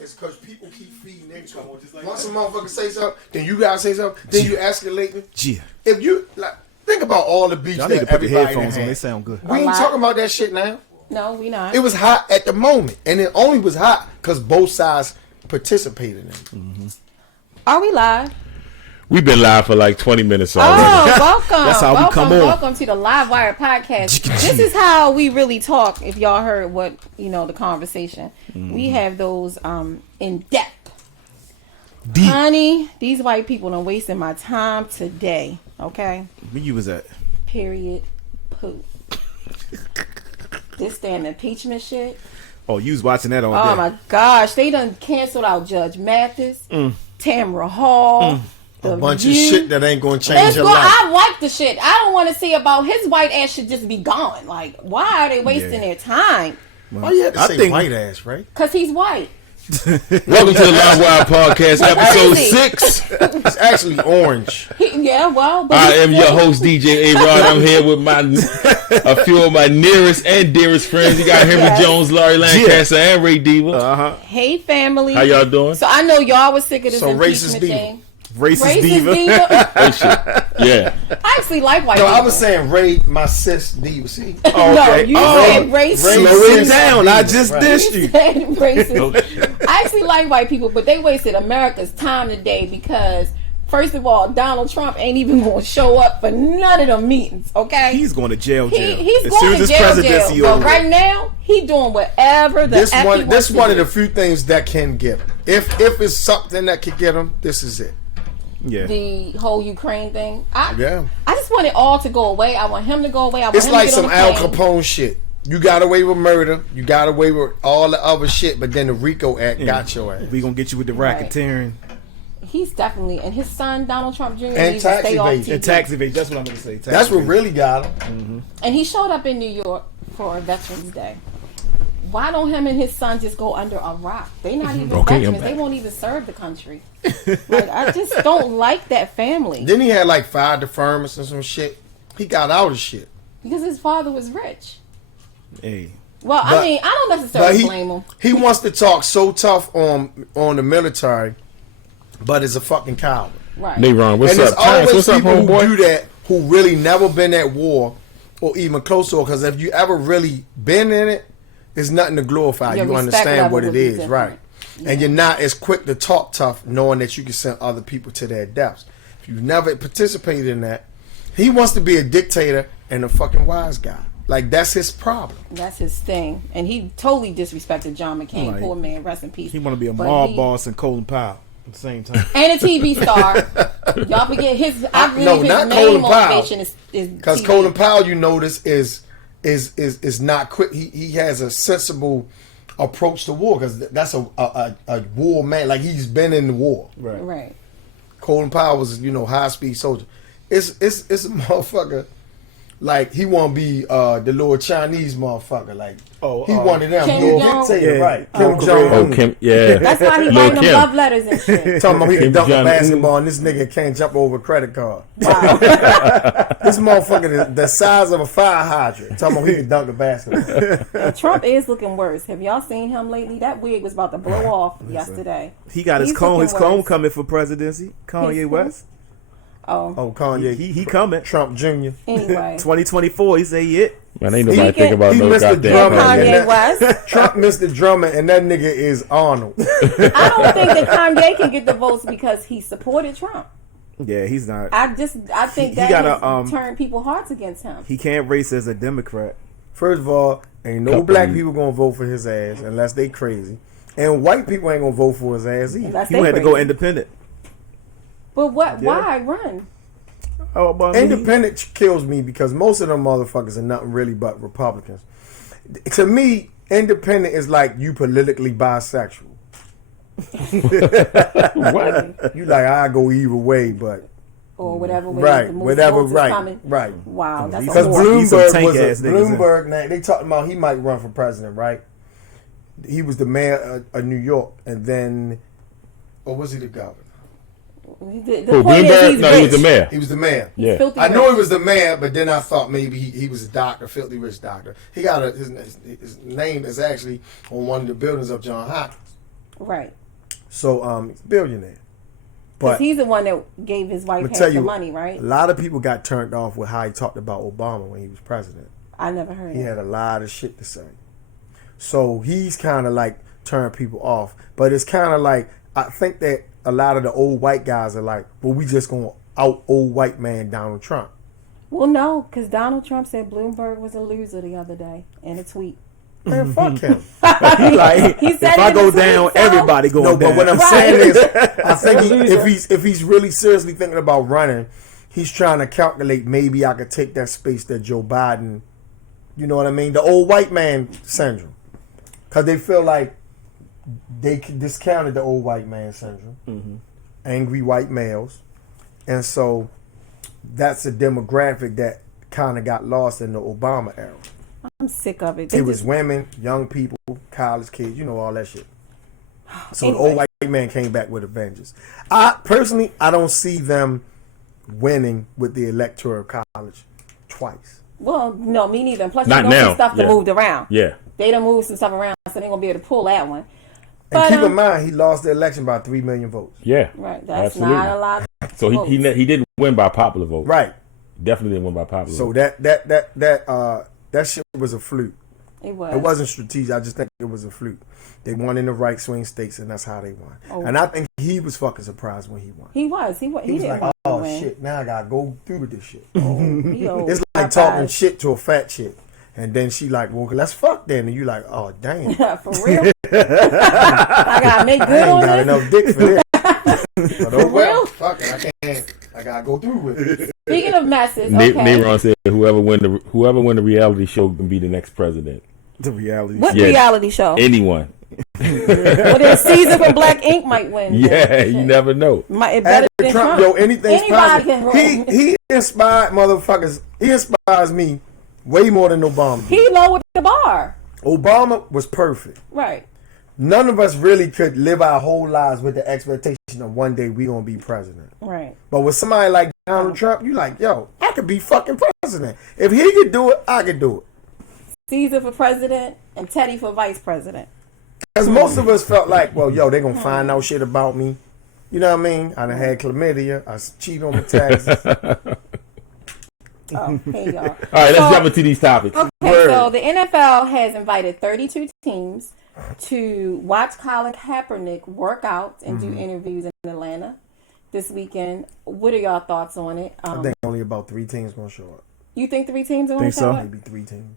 It's because people keep feeding into it. Once a motherfucker say something, then you gotta say something, then you escalating. Yeah. If you like, think about all the beats Y'all that need to put the everybody headphones had. on. They sound good. We ain't talking about that shit now. No, we not. It was hot at the moment, and it only was hot because both sides participated in it. Mm-hmm. Are we live? We've been live for like 20 minutes already. Oh, welcome. That's how we come on. Welcome to the Live Wire podcast. This is how we really talk. If y'all heard what, the conversation. We have those in depth. Deep. Honey, these white people are wasting my time today. Okay? Where you was at? Period. Poop. This damn impeachment shit. Oh, you was watching that all day. Oh my gosh. They done canceled out Judge Mathis, Tamara Hall. A bunch of shit that ain't gonna change your life. I like the shit. I don't want to see about his white ass should just be gone. Like, why are they wasting their time? Well, you had to say white ass, right? Because he's white. Welcome to the Live Wire podcast, episode 6. It's actually orange. But I am your host, DJ A-Rod. I'm here with a few of my nearest and dearest friends. You got Henry Jones, Laurie Lancaster, and Ray Diva. Hey, family. How y'all doing? So I know y'all was sick of this racist impeachment diva. thing. Racist diva. Hey, shit. Yeah. I actually like white No, people. I was saying Ray, my sis diva. See? No, you said racist. Slow it down. I just dissed you. said racist. I actually like white people, but they wasted America's time today because, first of all, Donald Trump ain't even going to show up for none of the meetings, okay? He's going to jail. He's as going soon to as jail. presidency But over. right now, he doing whatever This F he one wants to of do. the few things that can get him. If it's something that could get him, this is it. Yeah. The whole Ukraine thing. I just want it all to go away. I want him to go away. I want It's him like to get some on the Al plane. Capone shit. You got away with murder. You got away with all the other shit, but then the RICO Act got your ass. We gonna get you with the Right. racketeering He's definitely, and his son Donald Trump Jr. And needs to tax stay off evasion. TV. and tax evasion. That's what I'm gonna say. Tax That's what evasion. really got him. And he showed up in New York for Veterans Day. Why don't him and his son just go under a rock? They not even Okay, veterans. They won't even serve the country. Like, I just don't like that family. Then he had like 5 deferments and some shit. He got out of shit. Because his father was rich. Hey. Well, But- I mean, I don't necessarily blame him. He wants to talk so tough on the military, but is a fucking coward. Right. Neyron, what's And up? there's Terrence, always what's up, people who homeboy? do that who really never been at war or even close to it. Because if you ever really been in it, there's nothing to glorify. Your You respect understand level what would it be is, different. right? Yeah. And you're not as quick to talk tough knowing that you can send other people to their deaths. If you've never participated in that, he wants to be a dictator and a fucking wise guy. Like, that's his problem. That's his thing. And he totally disrespected John McCain. Right. Poor man, rest in peace. He want to be a But mob he- boss and Colin Powell at the same time. And a TV star. Y'all forget his. I believe No, his not main Colin Powell. motivation is Because TV. Colin Powell, you notice, is not quick. He has a sensible approach to war, because that's a war man. Like, he's been in the war. Right. Colin Powell was, high speed soldier. It's a motherfucker. Like, he want to be the little Chinese motherfucker. Like, he wanted them. Kim He a Jong- dictator, Yeah. right? Oh, Kim Jong. Oh, Kim, yeah. That's why he Lil' writing them Kim. love letters and shit. Talking about he can Kim dunk a Jong- basketball and this nigga can't jump over a credit card. Wow. This motherfucker the size of a fire hydrant. Talking about he can dunk a basketball. Trump is looking worse. Have y'all seen him lately? That wig was about to blow off yesterday. He got his He's clone. His looking clone worse. coming for presidency. Kanye His West. Oh, Oh, Kanye. He coming. Trump Jr. anyway. 2024. He say it. Man, ain't nobody He think about he no missed the goddamn drummer. Kanye Kanye. West. Trump missed the drummer, and that nigga is Arnold. I don't think that Kanye can get the votes because he supported Trump. Yeah, he's not. I think He that gotta, has turned people's hearts against him. He can't race as a Democrat. First of all, ain't no Couple black of- people gonna vote for his ass unless they crazy. And white people ain't gonna vote for his ass either. Unless He they had to go crazy. independent. But what? Yeah. Why run? Oh, but I mean, Independent kills me because most of them motherfuckers are nothing really but Republicans. To me, independent is like you politically bisexual. What? You like, I go either way, but Or whatever way right, the most whatever, votes is right, coming. right. Wow, that's a Because horror. He's some Bloomberg tank was ass niggas, Bloomberg. Now they talking about he might run for president, right? He was the mayor of New York, and then, or was he the governor? The Who, point is Bloomberg? he's No, he was rich. the mayor. He was the mayor. He's Yeah. filthy I know rich. he was the mayor, but then I thought maybe he was a doctor, filthy rich doctor. He got his name is actually on one of the buildings of John Hopkins. Right. So he's a billionaire. Because But he's the one that gave his wife I'ma half tell the you, money, right? a lot of people got turned off with how he talked about Obama when he was president. I never heard He it. had a lot of shit to say. So he's kind of like turned people off. But it's kind of like, I think that a lot of the old white guys are like, well, we just going to out old white man Donald Trump. Well, no, because Donald Trump said Bloomberg was a loser the other day in a tweet. Man, fuck him. he like, He if said I it go in a tweet, down, so- everybody going No, down. but what I'm Right. saying is, I think Loser. if he's really seriously thinking about running, he's trying to calculate maybe I could take that space that Joe Biden, you know what I mean? The old white man syndrome. Because they feel like they discounted the old white man syndrome. Mm-hmm. Angry white males. And so that's a demographic that kind of got lost in the Obama era. I'm sick of it. It was women, young people, college kids, you know, all that shit. So Anyway. the old white man came back with a vengeance. I personally, I don't see them winning with the electoral college twice. Well, no, me neither. And plus, Not you know now. some stuff that Yeah. moved around. Yeah. They done moved some stuff around, so they're going to be able to pull that one. And But, keep in mind, he lost the election by 3 million votes. Yeah. right, that's Absolutely. not a lot. So votes. he didn't win by popular vote. Right. Definitely didn't win by popular So vote. that shit was a fluke. It was. It wasn't strategic. I just think it was a fluke. They won in the right swing states, and that's how they won. Oh. And I think he was fucking surprised when he won. He was. He He was didn't like, want to oh win. shit, now I gotta go through with this shit. He old. It's like talking shit to a fat chick. And then she like, well, let's fuck then. And you like, oh, damn. For real? I got to make I good ain't on got this? enough dick for this. But oh, well, real? fuck it. I can't. I gotta go through with it. Speaking of messes, okay. Neron said whoever win the reality show can be the next president. the reality. What Yeah. reality show? Anyone. Well, then Caesar from Black Ink might win. Yeah, you never know. It better After than Trump, Trump. yo, anything's Anybody can possible. run. He inspired motherfuckers. He inspires me way more than Obama. He lowered the bar. Obama was perfect. Right. None of us really could live our whole lives with the expectation of one day we gonna be president. Right. But with somebody like Donald Trump, you like, yo, I could be fucking president. If he could do it, I could do it. Caesar for president and Teddy for vice president. Because most of us felt like, well, yo, they gonna find out shit about me. You know what I mean? I done had chlamydia. I cheated on my taxes. Oh, hey y'all. All right, let's jump into these topics. Okay, Word. so the NFL has invited 32 teams to watch Colin Kaepernick work out and do interviews in Atlanta this weekend. What are y'all thoughts on it? I think only about 3 teams gonna show up. You think 3 teams are going Think to show so? up? Maybe 3 teams.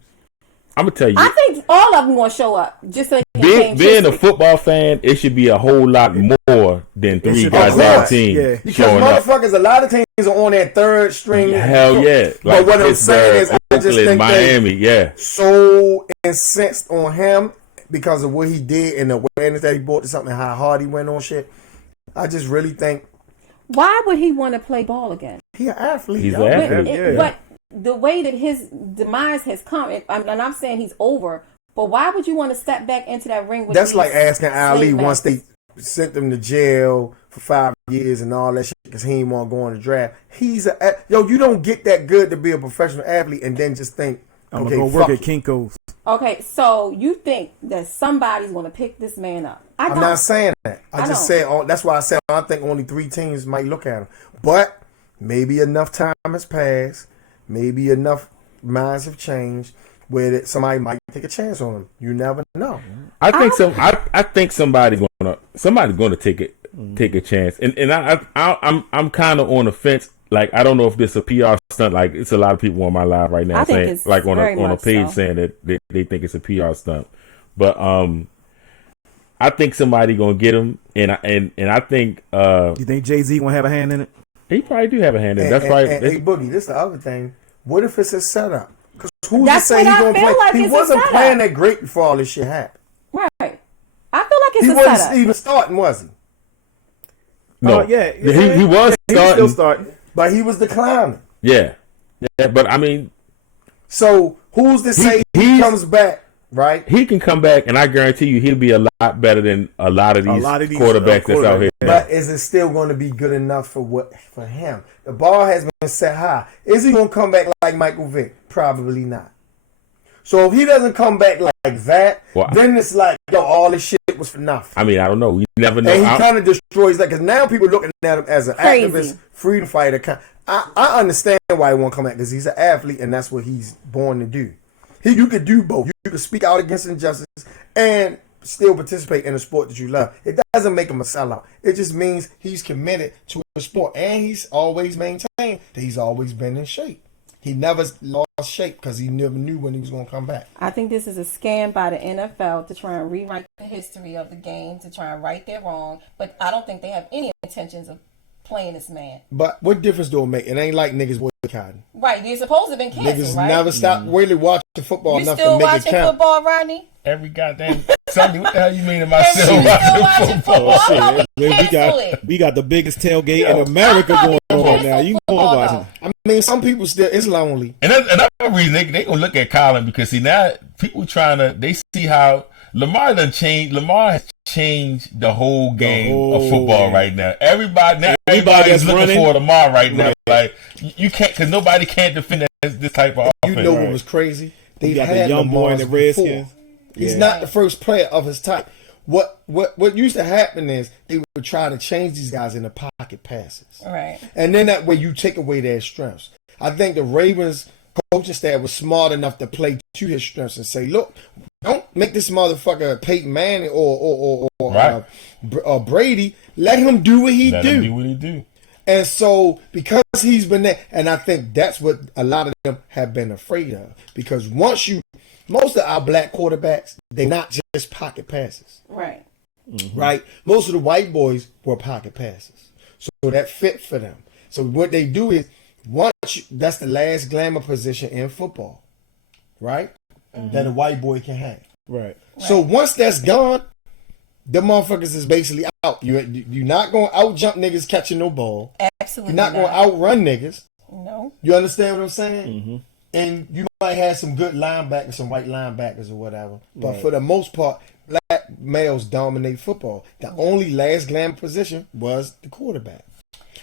I'm gonna tell you. I think all of them going to show up. Just so they can change Being a history. football fan, it should be a whole lot more than 3 should be goddamn a lot. teams Yeah. Because showing up. motherfuckers, a lot of teams are on that third string. Hell yeah! But what I'm saying is, I just Oakland, think Miami, yeah. so incensed on him because of what he did and the awareness that he brought to something, how hard he went on shit. I just really think Why would he want to play ball again? he an athlete. He's yo. an athlete. Yeah. But the way that his demise has come, and I'm not saying he's over, but why would you want to step back into that ring with That's these like asking Ali slave once masters? they sent him to jail for 5 years and all that shit because he ain't want to go on the draft. You don't get that good to be a professional athlete and then just think, I'm okay, gonna go work fuck at it. Kinko's. Okay, so you think that somebody's going to pick this man up? I don't. I'm not saying that. I just don't. said that's why I said I think only 3 teams might look at him. But maybe enough time has passed. Maybe enough minds have changed where somebody might take a chance on him. You never know. I think somebody's gonna take a chance, and I'm kind of on the fence. Like I don't know if this is a PR stunt. Like it's a lot of people on my live right now I think saying it's like on very a much page so. saying that they think it's a PR stunt, but I think somebody gonna get him, and I think You think Jay-Z gonna have a hand in it? he probably do have a hand in it. That's And, probably hey, Boogie, this the other thing. What if it's a setup? Because who's That's to say what he's I going to feel play? like He it's a wasn't setup. playing that great before all this shit happened. Right. I feel like it's He a wasn't setup. even starting, was he? no. Yeah. He was He starting. still starting. But he was declining. Yeah, but I mean, So who's to say he he's- comes back, right? he can come back, and I guarantee you, he'll be a lot better than a lot of these quarterbacks that's out here. But is it still going to be good enough for him? The bar has been set high. Is he going to come back like Michael Vick? Probably not. So if he doesn't come back like that, Well, then it's like, yo, all this shit was for nothing. I mean, I don't know. We never know. And he kind of destroys that because now people looking at him as an Crazy. activist, freedom fighter. I understand why he won't come back because he's an athlete and that's what he's born to do. You could do both. You could speak out against injustice and still participate in a sport that you love. It doesn't make him a sellout. It just means he's committed to a sport and he's always maintained that he's always been in shape. He never lost shape because he never knew when he was going to come back. I think this is a scam by the NFL to try and rewrite the history of the game, to try and right their wrong. But I don't think they have any intentions of playing this man. But what difference do it make? It ain't like niggas boycotting. Right, you're supposed to have been canceled, Niggas right? never stopped really watching football You enough still to make it watching count. football, Rodney? every goddamn Sunday. What the hell you mean? Am I And still you still watching watching football? football? I thought we We canceled it. got the biggest tailgate Yo, in America I thought going we on canceled now. You know football, watching. I mean, some people still, it's lonely. And that's another reason they gonna look at Colin because see now people they see how Lamar has changed the whole game of football game. right now. Everybody's that's looking running. for Lamar right now. Like you can't because nobody can't defend this type of You offense. know what was crazy? You got the young boy in the Redskins. He's Yeah. not the first player of his type. What used to happen is they would try to change these guys into pocket passes. Right. And then that way you take away their strengths. I think the Ravens coaching staff was smart enough to play to his strengths and say, look, don't make this motherfucker Peyton Manning or Right. Brady. Let him do what he Let do. him do what he do. And so, because he's been there, and I think that's what a lot of them have been afraid of. Because most of our black quarterbacks, they're not just pocket passes, Right. right? Most of the white boys were pocket passes. So that fit for them. So what they do is, that's the last glamour position in football, right? That a white boy can have. Right. So once that's gone, the motherfuckers is basically out. You're not going to out jump niggas catching no ball. Absolutely You're not going to outrun niggas. No. You understand what I'm saying? And you might have some good linebackers, some white linebackers or whatever. But for the most part, black males dominate football. The only last glamour position was the quarterback.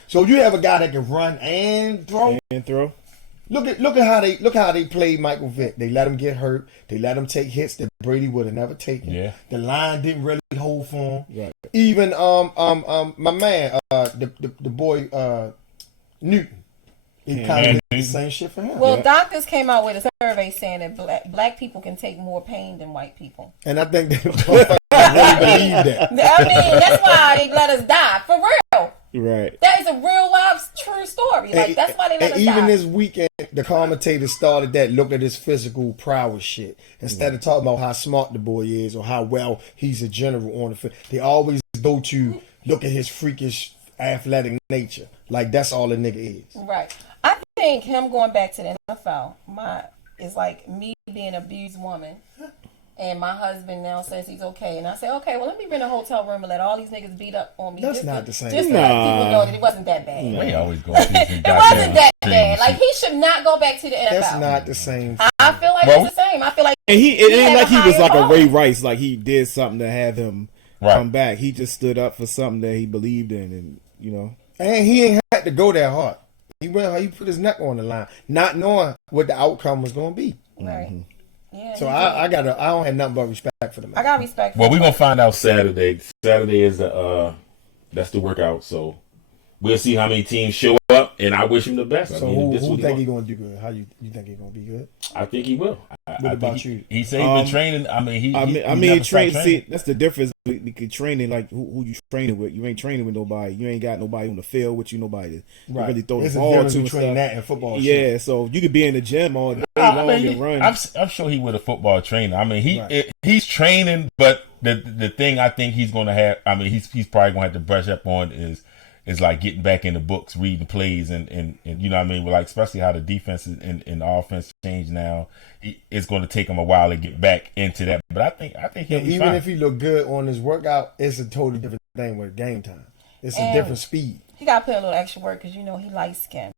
So you have a guy that can run and throw. And throw. Look at how they played Michael Vick. They let him get hurt. They let him take hits that Brady would have never taken. Yeah. The line didn't really hold for him. Right. Even my man, the boy Newton. He kind of did the same shit for him. Well, doctors came out with a survey saying that black people can take more pain than white people. And I think they really believe that. I mean, that's why they let us die. For real. Right. That is a real life true story. Like, that's why they let us even die. this weekend, the commentators started that look at his physical prowess shit. Instead of talking about how smart the boy is or how well he's a general on the field, they always go to look at his freakish athletic nature. Like, that's all a nigga is. Right. I think him going back to the NFL is like me being an abused woman. And my husband now says he's okay. And I say, okay, well, let me rent a hotel room and let all these niggas beat up on me. That's not the same. Just to let people know that it wasn't that bad. We always go through some It wasn't that bad. goddamn Like, he should not go back to the NFL. That's not the same. I feel like it's the same. I feel like And it ain't like he was had like a higher Ray calling. Rice, like he did something to have him come back. He just stood up for something that he believed in, and you know. And he ain't had to go that hard. He put his neck on the line, not knowing what the outcome was going to be. Right. Yeah, So I don't have nothing but respect for the man. I got respect for Well, we're him. gonna find out Saturday. Saturday is that's the workout. So we'll see how many teams show up, and I wish him the best. So who think he's going to do good? How you think he's going to be good? I think he will. What about you? He said he's been training. I mean, he he trained. See, that's the difference between training. Like who you training with? You ain't training with nobody. You ain't got nobody on the field with you. Nobody to really throw the ball to. Between that and football. Yeah, so you could be in the gym all day long and run. I'm sure he was a football trainer. I mean, he's training, but the thing I think he's gonna have. I mean, he's probably gonna have to brush up on is like getting back in the books, reading plays, and you know what I mean. But like especially how the defense and the offense change now, it's going to take him a while to get back into that. But I think he'll be even fine. if he look good on his workout, it's a totally different thing with game time. It's a different speed. He got to put a little extra work because, you know, he light skinned.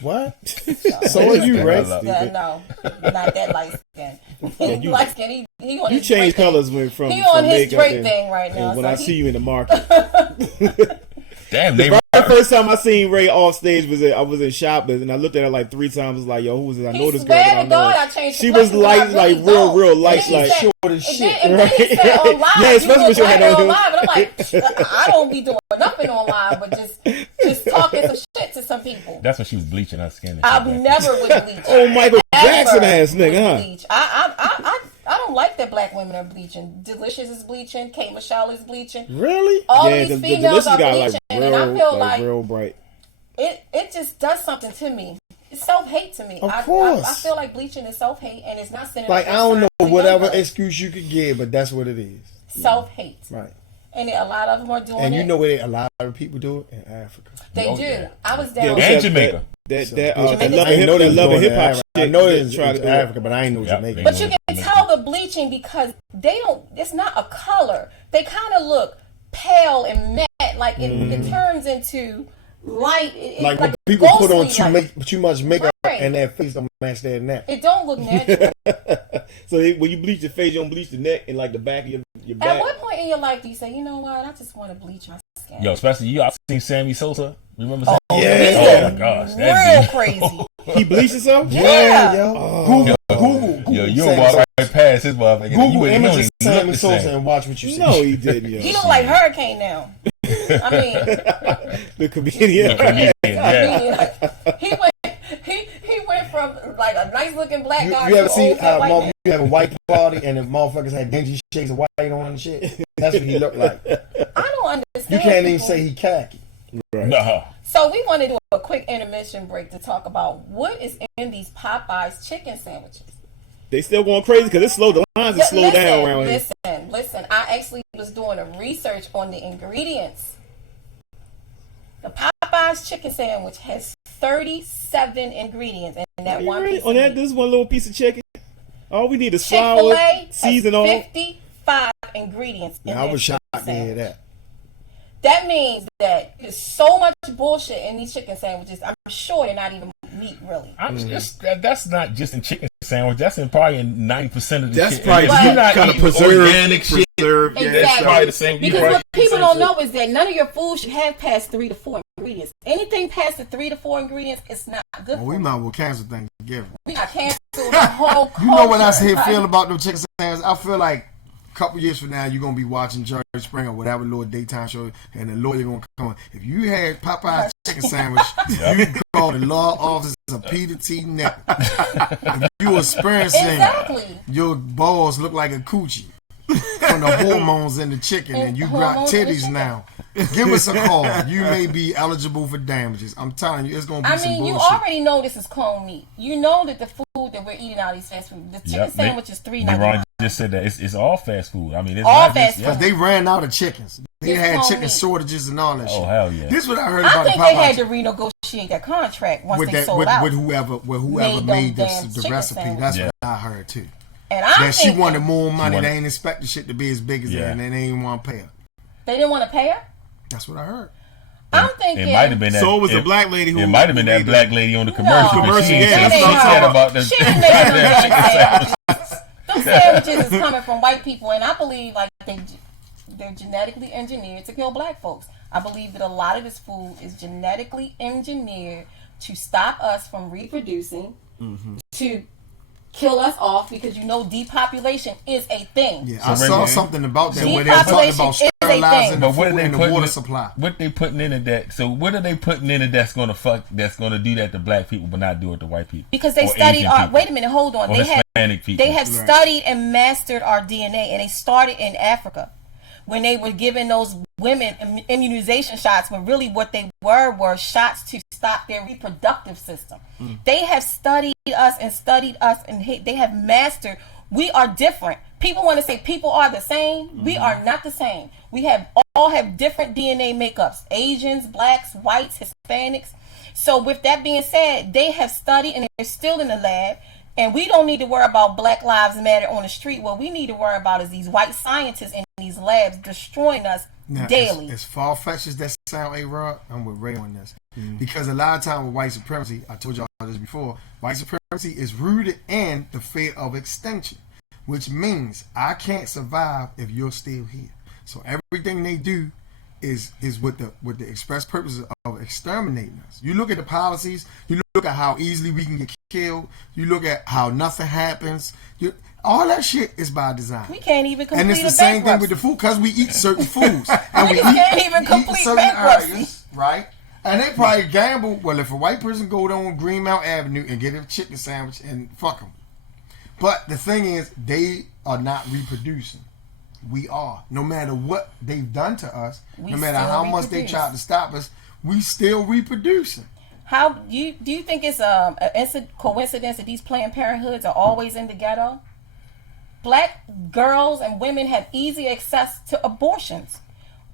What? So are you, right? No, not that light skinned. He light skinned. He on You his change Drake colors thing. from He on his makeup Drake and- thing right now. and when so I see you in the market. Damn, The first time I seen Ray off stage I was in Shoppers, and I looked at her like 3 times. I was like, "Yo, who is this? I know this girl." Swear But I to know God, her. I changed She the was question, but I light, really like don't. real And light, then he like said- short as And shit. then he said on live, Yeah, you especially look when she had lighter on on the- live, and I'm like, I don't be doing nothing on live, but just talking some shit to some people. That's when she was bleaching her skin. I've never would bleach. Oh, Michael Jackson Ever ass nigga, would huh? bleach. I don't like that black women are bleaching. Delicious is bleaching. Kate Michelle is bleaching. Really? All Yeah, these the females delicious are guy bleaching, like and I feel like real bright. it just does something to me. It's self-hate to me. Of I course. feel like bleaching is self-hate, and it's not sending. Like, a I don't know certain whatever young girl. excuse you could give, but that's what it is. Self-hate, Right. and a lot of them are doing And it. you know where a lot of people do it? In Africa. they Oh, do. yeah. I was Yeah, down. what's And that- Jamaica. That Jamaica. love I and know hip, they that love and doing hip hop it. shit. I know they it's try to do it. Africa, but I ain't know Yep. Jamaica. But you can tell the bleaching because they don't. It's not a color. They kind of look pale and matte. Like it turns into light. It's Like when people put on ghostly light. too much makeup Right. and their face don't match their neck. It don't look natural. So when you bleach your face, you don't bleach the neck and like the back of your At back. what point in your life do you say, you know what, I just want to bleach my skin? Yo, especially you. I've seen Sammy Sosa. Remember Sammy? yeah. Oh my gosh, Real that crazy. He bleached himself? Yeah, yo. dude. Google. Yo, you Sammy walk Sosa. right past his motherfucker. Google you wouldn't images even Sammy look the Sosa same. and watch what you see. No, he didn't. Yo. He look like Hurricane now. I mean, The comedian. Yeah. he went from like a nice looking black guy You to ever see old fat white man. you have a white party and the motherfuckers had dingy shades of white on and shit? That's what he looked like. I don't understand. You can't even people. say he khaki. No. So we want to do a quick intermission break to talk about what is in these Popeyes chicken sandwiches. They still going crazy because it's slow. The lines are slow down around here. Listen. I actually was doing a research on the ingredients. The Popeyes chicken sandwich has 37 ingredients in that one piece. On of that, meat. this one little piece of chicken. All we need is Chick-fil-A flour, season has all. 55 ingredients in I their was shocked chicken to hear sandwich. that. That means that there's so much bullshit in these chicken sandwiches. I'm sure they're not even meat, really. I'm just that's not just in chicken sandwich. That's in probably in 90% of the That's shit. probably If you're not kind of eating preserved, organic shit. preserved. Exactly. That's probably the same. Because probably what people the don't same know is that none of your food should have past 3 to 4 ingredients. Anything past the 3 to 4 ingredients, it's not good. Well, we for might you. as well cancel Thanksgiving. We got canceled the whole. You know what I culture, right? feel about them chicken sandwiches? I feel like a couple years from now, you're going to be watching Jerry Springer or whatever little daytime show, and the lawyer going to come on. If you had Popeye's chicken sandwich, you can call the law office of Peter T. Neck. If you experiencing Exactly. your balls look like a coochie. from the hormones in the chicken, and you got titties now. Give us a call. You may be eligible for damages. I'm telling you, it's gonna be some bullshit. You already know this is clone meat. You know that the food that we're eating out of these fast food, the chicken sandwich is $3.99. Ron just said that it's all fast food. I mean, it's all not fast just, food. They ran out of chickens. They had chicken meat. shortages and all that shit. Oh hell yeah! This is what I heard about. I think they had to renegotiate that contract once they sold out with whoever made the recipe. Sandwich. That's what I heard too. And I that she wanted more money. They ain't expect the shit to be as big as that, and they didn't want to pay her. They didn't want to pay her. That's what I heard. I'm thinking it might have been that. So it was a black lady who. It might have been that black lady on the commercial. No, she yeah, said about the. She didn't make them sandwiches is coming from white people, and I believe like they're genetically engineered to kill black folks. I believe that a lot of this food is genetically engineered to stop us from reproducing, to kill us off, because depopulation is a thing. Yeah, I saw something about that where they were talking about sterilizing the food and the water supply. What they putting in it that? So what are they putting in it that's going to do that to black people but not do it to white people? Because they studied our. Wait a minute, hold on. They have right. studied and mastered our DNA, and they started in Africa when they were giving those women immunization shots, when really what they were shots to stop their reproductive system. They have studied us, and they have mastered. We are different. People want to say people are the same. We are not the same. We all have different DNA makeups: Asians, blacks, whites, Hispanics. So with that being said, they have studied, and they're still in the lab. And we don't need to worry about Black Lives Matter on the street. What we need to worry about is these white scientists in these labs destroying us daily. As far-fetched as that sound, A-Rod, I'm with Ray on this. Because a lot of time with white supremacy, I told y'all this before, white supremacy is rooted in the fear of extinction, which means I can't survive if you're still here. So everything they do is with the express purpose of exterminating us. You look at the policies, you look at how easily we can get killed, you look at how nothing happens. All that shit is by design. We can't even complete and it's the same thing with the food, because we eat certain foods. And we can't even complete certain bankruptcy. areas, right? And they probably gamble, well, if a white person go down Greenmount Avenue and get a chicken sandwich, and fuck them. But the thing is, they are not reproducing. We are. No matter what they've done to us, no matter how much they tried to stop us, we still reproducing. How do you think it's a coincidence that these Planned Parenthoods are always in the ghetto? Black girls and women have easy access to abortions.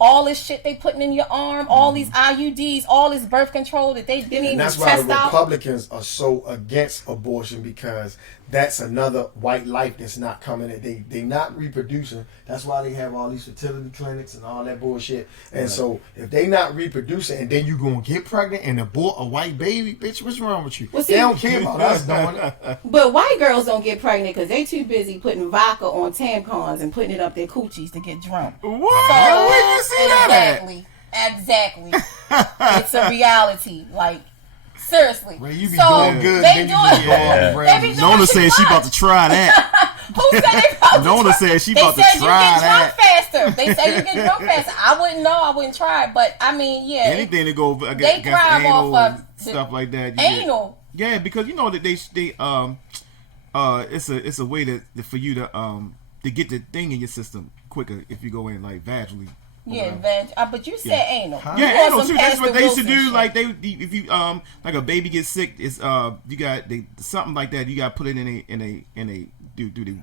All this shit they putting in your arm, all these IUDs, all this birth control that they didn't even test out. And that's why the Republicans are so against abortion, because that's another white life that's not coming in. They not reproducing. That's why they have all these fertility clinics and all that bullshit. And so if they not reproducing, and then you gonna get pregnant and abort a white baby, bitch, what's wrong with you? Well, see, they don't care about us doing it. But white girls don't get pregnant because they too busy putting vodka on tampons and putting it up their coochies to get drunk. What? So, where you see that at? Exactly. It's a reality. Like, seriously. Ray, you be so doing good. They do it. Nona said she about to try that. Who said they about to Nona try? said she about to try that. They say you get drunk faster. I wouldn't know. I wouldn't try it. But, I mean, yeah. Anything to go they thrive anal off of stuff like that. Anal. Yeah, because you know that they it's a way to for you to get the thing in your system quicker if you go in like vaginally. Yeah, but you said anal. Huh? Yeah, anal too. That's what they used to do. Shit. Like if you like a baby gets sick, it's you got something like that. You got to put it in a do the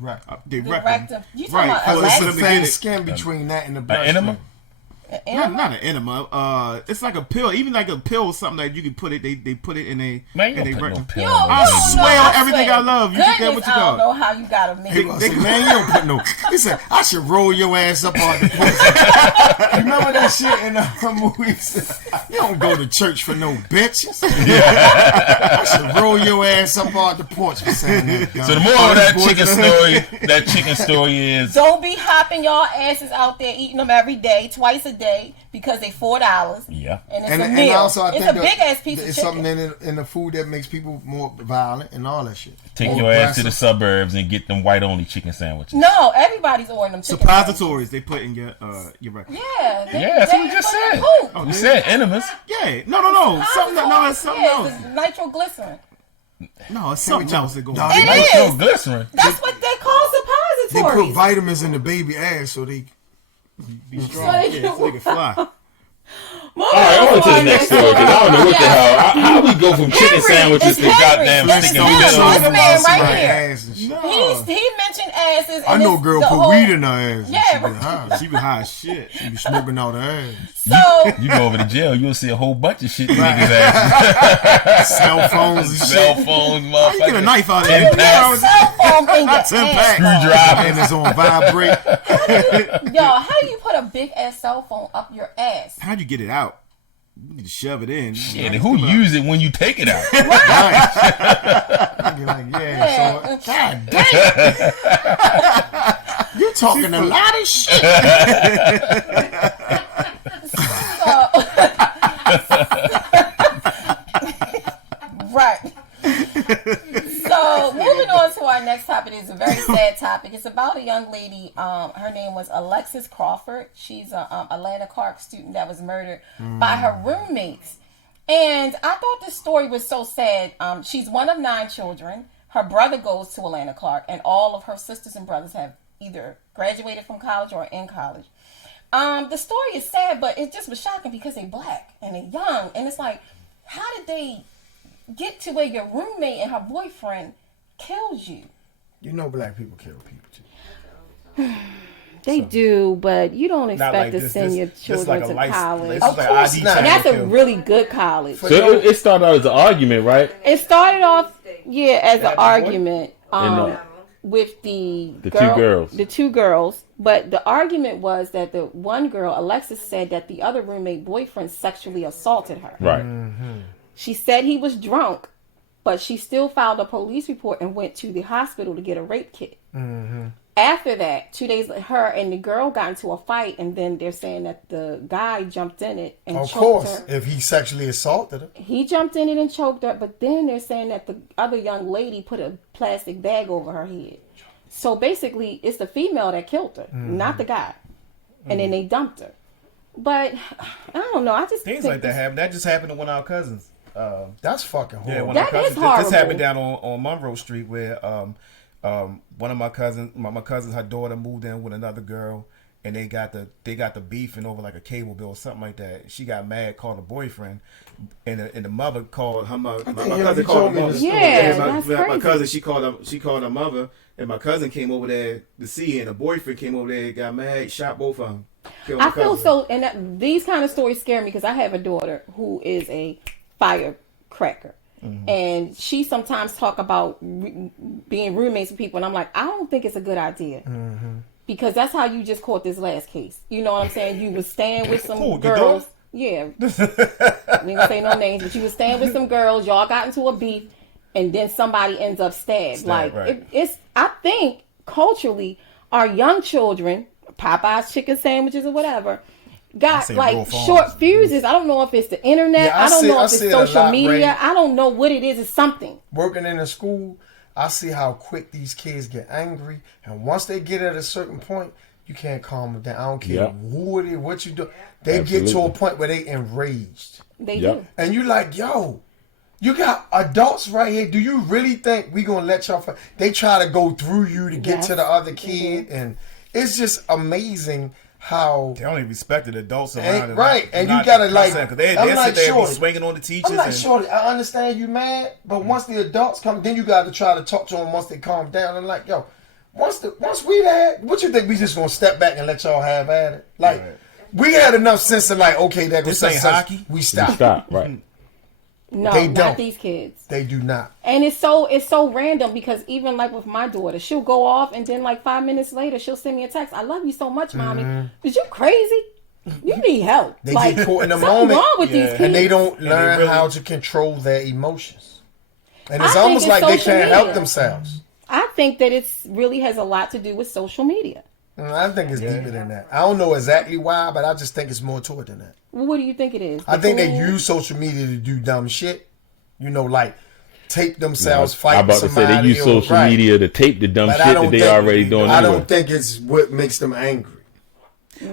rectum. You talking about it's the thin skin between that and the blood. Enema? Not an enema. It's like a pill. Even like a pill or something that you can put it. They put it in a. Man, you don't rectum. put no pill. I swear on everything I love. You get that what you I call. don't know how you got a man. Man, you don't put no. He said, I should roll your ass up on the porch. You remember that shit in the movies? You don't go to church for no bitches. I should roll your ass up on the porch for saying that. So the moral of that chicken story is, don't be hopping y'all asses out there eating them every day, twice a day, because they $4. Yeah, and it's a meal. And also, I it's think a big ass piece of chicken. It's something in the food that makes people more violent and all that shit. Take your ass to the suburbs and get them white only chicken sandwiches. No, everybody's ordering them chicken suppositories. They put in your record. Yeah, that's what we just said. Oh, we said enemas. Yeah, no, it's something else. It's nitroglycerin. No, it's something else that goes on. Nitroglycerin. That's what they call They put mandatory. vitamins in the baby ass so they Be strong. So they can fly. All right, on to the next story because I don't know what the hell. How we go from chicken sandwiches to goddamn It's sticking him. metal This on man somebody right here. ass and shit. No. He mentioned asses. I And know a it's girl the put whole- weed in her ass. And Yeah, she be high. She was high as shit. She be smoking out her ass. So You go over to jail, you'll see a whole bunch of shit in niggas' asses. Cell phones and Cell shit. phones, How you get a motherfucker. knife out of Ten there? packs. cell phone in your 10 ass. packs. Screwdriver. And it's on vibrate. Yo, how do you put a big ass cell phone up your ass? How'd you get it out? You need to shove it in. Shit, and who use it when you take it out? You're like, yeah, so God damn. You talking a lot of shit. Right. So moving on to our next topic is a very sad topic. It's about a young lady. Her name was Alexis Crawford. She's a Atlanta Clark student that was murdered by her roommates. And I thought this story was so sad. She's one of 9 children. Her brother goes to Atlanta Clark, and all of her sisters and brothers have either graduated from college or in college. The story is sad, but it just was shocking because they're black and they're young, and it's like, how did they get to where your roommate and her boyfriend kills you? You know black people kill people too. They do, but you don't Not expect like to this. send your This children like a to license. college. This Of is like course ID not. And that's a kill. really good college. So it started out as an argument, right? It started off, as an argument And, with the two girls. The 2 girls. But the argument was that the one girl, Alexis, said that the other roommate boyfriend sexually assaulted her. Right. She said he was drunk, but she still filed a police report and went to the hospital to get a rape kit. After that, 2 days later, her and the girl got into a fight, and then they're saying that the guy jumped in it and Of choked course, her. if he sexually assaulted her. He jumped in it and choked her, but then they're saying that the other young lady put a plastic bag over her head. So basically, it's the female that killed her, not the guy. And then they dumped her. But I don't know. I just Things think like that happen. That just happened to one of our cousins. That's fucking Yeah, horrible. one That of our cousins. is horrible. This happened down on Monroe Street where one of my cousins, my cousins, her daughter moved in with another girl, and they got the beefing over like a cable bill or something like that. She got mad, called her boyfriend, and the mother called her mother. My you cousin told called me her mother. this story. Yeah, my, that's my crazy. cousin she called her mother, and my cousin came over there to see her, and the boyfriend came over there, got mad, shot both of them. Killed I my feel cousin. so, and these kind of stories scare me because I have a daughter who is a firecracker. And she sometimes talk about being roommates with people, and I'm like, I don't think it's a good idea. Because that's how you just caught this last case. You know what I'm saying? You was staying with some Who, your girls. daughter? Yeah. We ain't gonna say no names, but you was staying with some girls. Y'all got into a beef, and then somebody ends up stabbed. Like right. it's. I think culturally, our young children, Popeye's chicken sandwiches or whatever, got seen like Roll Farms. short fuses. I don't know if it's the internet. Yeah, I don't know if I it's see it a social lot, media. Ray. I don't know what it is. It's something. Working in a school, I see how quick these kids get angry, and once they get at a certain point, you can't calm them down. I don't care Yep. who it is, what you do. They get to a Absolutely. point where they enraged, They Yep. do. and you like, yo, you got adults right here. Do you really think we gonna let y'all? They try to go through you to get Yes. to the other kid, and it's just amazing how. They only respected adults And- around. right, and you gotta, like, because they I'm sit like, there and be shorty. swinging on the teachers. I'm like, and, shorty, I understand you mad, but once the adults come, then you got to try to talk to them once they calm down. I'm like, yo, once we there, what you think we just gonna step back and let y'all have at it? Like, Right. we had enough sense to like, okay, that goes This ain't hockey. We You stop. stop, right? No, They not don't. these kids. They do not. And it's so random because even like with my daughter, she'll go off and then like 5 minutes later she'll send me a text. I love you so much, mommy. Is you crazy? You need help. They like, get caught in the something moment, wrong with these kids. and they don't they learn really- how to control their emotions. And I it's think almost it's like they social can't help media. themselves. I think that it's really has a lot to do with social media. I think it's deeper than that. I don't know exactly why, but I just think it's more to it than that. Well, what do you think it is? I think they The use social media to do dumb shit. You know, like tape I themselves was fighting about to say somebody. they use or- social right. media to tape the dumb But shit I that don't they think- already doing I anyway. don't think it's what makes them angry.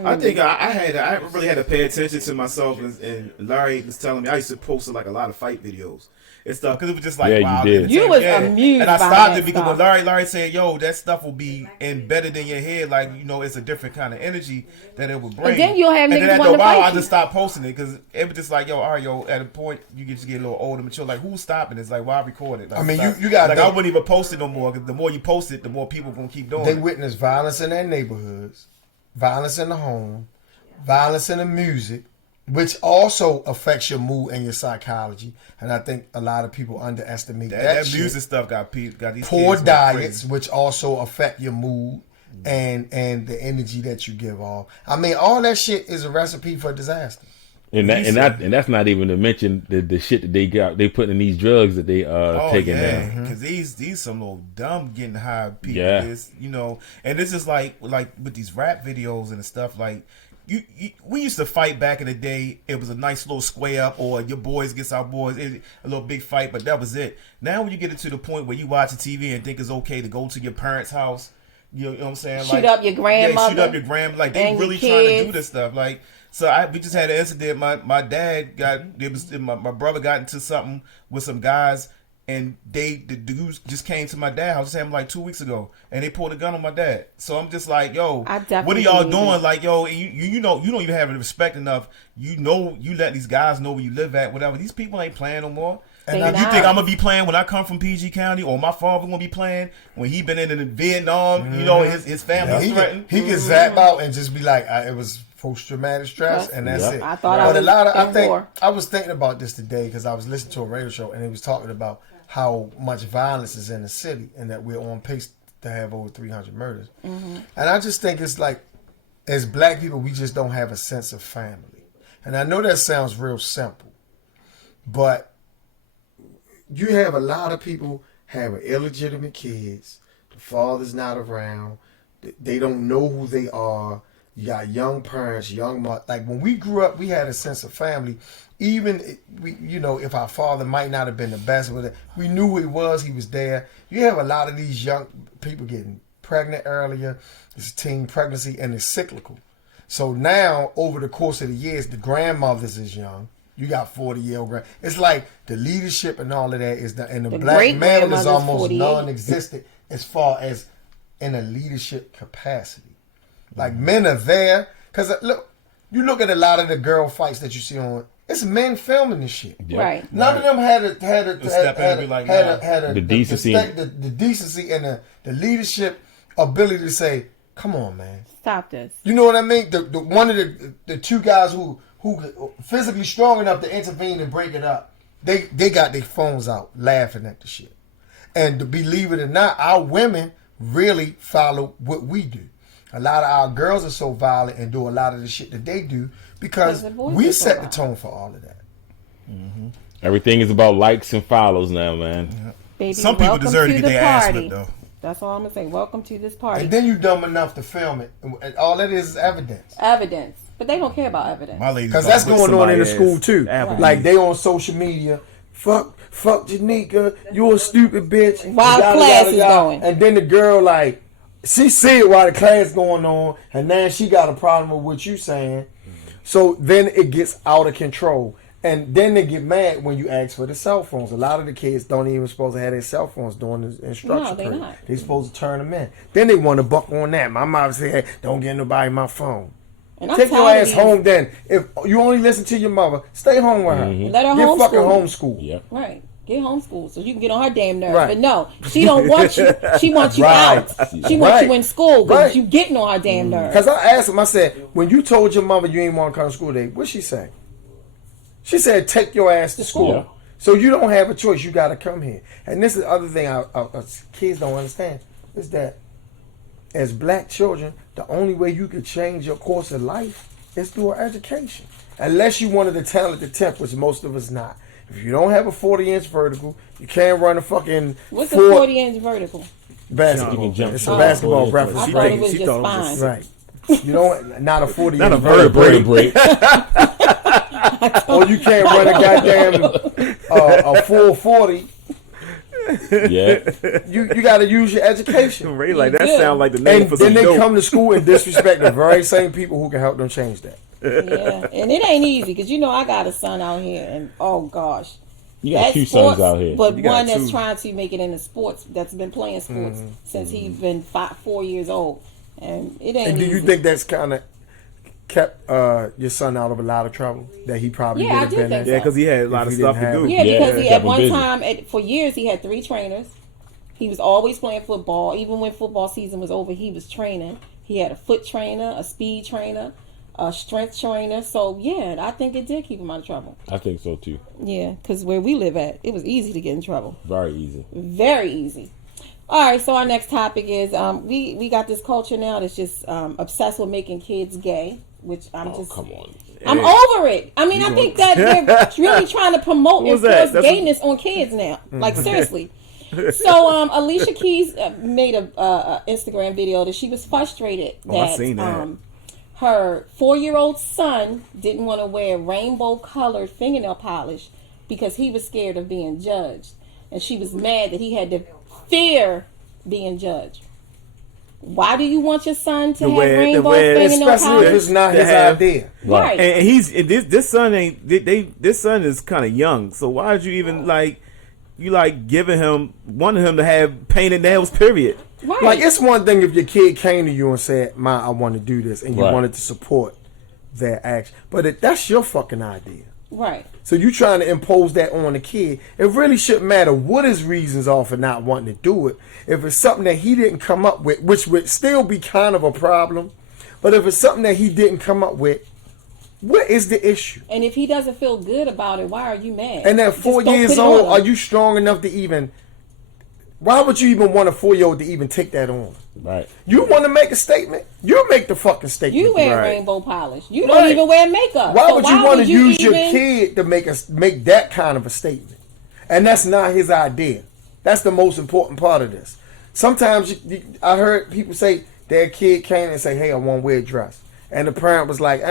I think I really had to pay attention to myself, and Larry was telling me I used to post like a lot of fight videos, and stuff because it was just like Yeah, you wow. did. You was amused and I by stopped that it because stuff. when Larry said, "Yo, that stuff will be embedded in your head, like it's a different kind of energy that it would bring." And then you'll have and niggas then after wanting a to while, fight I you. just stopped posting it because it was just like, "Yo, all right, yo." At a point, you just get a little older, mature. Like, who's stopping? It's like, why record it? Like, I mean, stop. you gotta like think- I wouldn't even post it no more because the more you post it, the more people gonna keep doing They it. witness violence in their neighborhoods, violence in the home, violence in the music, which also affects your mood and your psychology. And I think a lot of people underestimate that shit. music stuff got these Poor kids going diets, crazy. which also affect your mood and the energy that you give off. I mean, all that shit is a recipe for disaster. And that's not even to mention the shit that they put in these drugs that they taking down. because these some little dumb getting high people. Yeah. Is, and this is like with these rap videos and stuff like. We used to fight back in the day. It was a nice little square up, or your boys gets our boys, a little big fight, but that was it. Now when you get it to the point where you watch the TV and think it's okay to go to your parents' house, you know what I'm saying? Shoot up your grandmother. shoot up your grandmother. Like they and really your trying to kids. do this stuff. Like we just had an incident. My dad my brother got into something with some guys. And the dudes just came to my dad's house. Just had him like 2 weeks ago, and they pulled a gun on my dad. So I'm just like, yo, I definitely what are y'all believe doing? it. Like, yo, you don't even have respect enough. You let these guys know where you live at, whatever. These people ain't playing no more. They And you not. think I'm gonna be playing when I come from PG County, or my father gonna be playing when he been in Vietnam? His family's threatened. He can zap out and just be like, it was post-traumatic stress, and that's it. I thought But war. I was thinking about this today because I was listening to a radio show and it was talking about how much violence is in the city and that we're on pace to have over 300 murders. And I just think it's like, as black people, we just don't have a sense of family. And I know that sounds real simple, but you have a lot of people having illegitimate kids. The father's not around. They don't know who they are. You got young parents, like when we grew up, we had a sense of family. Even if our father might not have been the best with it, we knew who he was. He was there. You have a lot of these young people getting pregnant earlier. It's a teen pregnancy and it's cyclical. So now, over the course of the years, the grandmothers is young. You got 40-year-old grand. It's like the leadership and all of that is the black male is great-grandmother's almost 48. non-existent as far as in a leadership capacity. Like men are there because you look at a lot of the girl fights that you see on. It's men filming this shit. Yep. Right. None of them had The decency. the decency and the leadership ability to say, "Come on, man." Stop this. You know what I mean? The one of the two guys who physically strong enough to intervene and break it up, they got their phones out laughing at the shit. And to believe it or not, our women really follow what we do. A lot of our girls are so violent and do a lot of the shit that they do because the voice we is so set the loud. tone for all of that. Everything is about likes and follows now, man. Baby, Some people welcome deserve to to get the their ass party. whipped, though. That's all I'm gonna say. Welcome to this party. And then you dumb enough to film it. And all that is evidence. Evidence, but they don't care about evidence. My lady, Because that's going on in the school too. Applebee's. Like they on social media. Fuck Janika, you a stupid bitch. While class is going. And then the girl like, she see it while the class going on, and now she got a problem with what you saying. So then it gets out of control. And then they get mad when you ask for the cell phones. A lot of the kids don't even supposed to have their cell phones during the instruction No, they period. not. They supposed to turn them in. Then they want to buck on that. My mom said, hey, don't get nobody my phone. And I'm Take your tired of ass these- home then. If you only listen to your mother, stay home with her. Let her Get fucking homeschool. homeschool. Yep. Right. Get homeschooled so you can get on her damn nerves. Right. But no, she don't want you. She wants you Right. out. She wants Right. you in school because Right. you getting on her damn nerves. Because I asked him, I said, when you told your mother you ain't want to come to school today, what'd she say? She said, take your ass to school. Yeah. So you don't have a choice. You got to come here. And this is the other thing kids don't understand is that as black children, the only way you could change your course of life is through an education. Unless you one of the talented 10th, which most of us not. If you don't have a 40-inch vertical, you can't run a fucking What's a 40-inch vertical? basketball. You can jump It's a shot. basketball Oh, reference. I She thought think- it was she just thought it was spine. Right. You don't, not a 40 Not a inch vertebrae. Break. or you can't run a goddamn a full 40. Yeah. You got to use your education. Ray, like that good. sound like the name And for then some they dope. come to school and disrespect the very same people who can help them change that. Yeah, and it ain't easy because I got a son out here, and oh gosh, You got two sons out here. But You got one that's two. trying to make it into sports, that's been playing sports since he's been 4 years old. And it ain't And do you easy. think that's kind of kept your son out of a lot of trouble that he probably Yeah, would I have do been think in? Yeah, because he had a lot If of he stuff didn't to have do. Yeah, Yeah, because he, kept at him one busy. time, for years, he had 3 trainers. He was always playing football. Even when football season was over, he was training. He had a foot trainer, a speed trainer, a strength trainer. So, yeah, I think it did keep him out of trouble. I think so too. Yeah, because where we live at, it was easy to get in trouble. Very easy. Very easy. All right, so our next topic is we got this culture now that's just obsessed with making kids gay, which I'm Oh, just... come on. I'm over it. I mean, I think that they're really trying to promote What was and that? force That's gayness on kids now. Like, seriously. So, Alicia Keys made a Instagram video that she was frustrated Oh, I that, seen that. Her 4-year-old son didn't want to wear rainbow-colored fingernail polish because he was scared of being judged. And she was mad that he had to fear being judged. Why do you want your son to have rainbow fingernail Especially if polish? it's not his have- idea. Right. And this son ain't this son is kind of young. So why did you even giving him wanting him to have painted nails? Period. Right. Like, it's one thing if your kid came to you and said, "Ma, I want to do this," and you Right. wanted to support their action. But that's your fucking idea. Right. So you trying to impose that on the kid. It really shouldn't matter what his reasons are for not wanting to do it. If it's something that he didn't come up with, which would still be kind of a problem, but if it's something that he didn't come up with, what is the issue? And if he doesn't feel good about it, why are you mad? And at Just 4 don't years put it old, on are him. you strong enough to even... Why would you even want a 4-year-old to even take that on? Right. You want to make a statement? You make the fucking statement. You wear Right. rainbow polish. You Right. don't even wear makeup. Why So would you want to use your even- kid to make that kind of a statement? And that's not his idea. That's the most important part of this. Sometimes I heard people say their kid came and say, "Hey, I want to wear a dress," and the parent was like,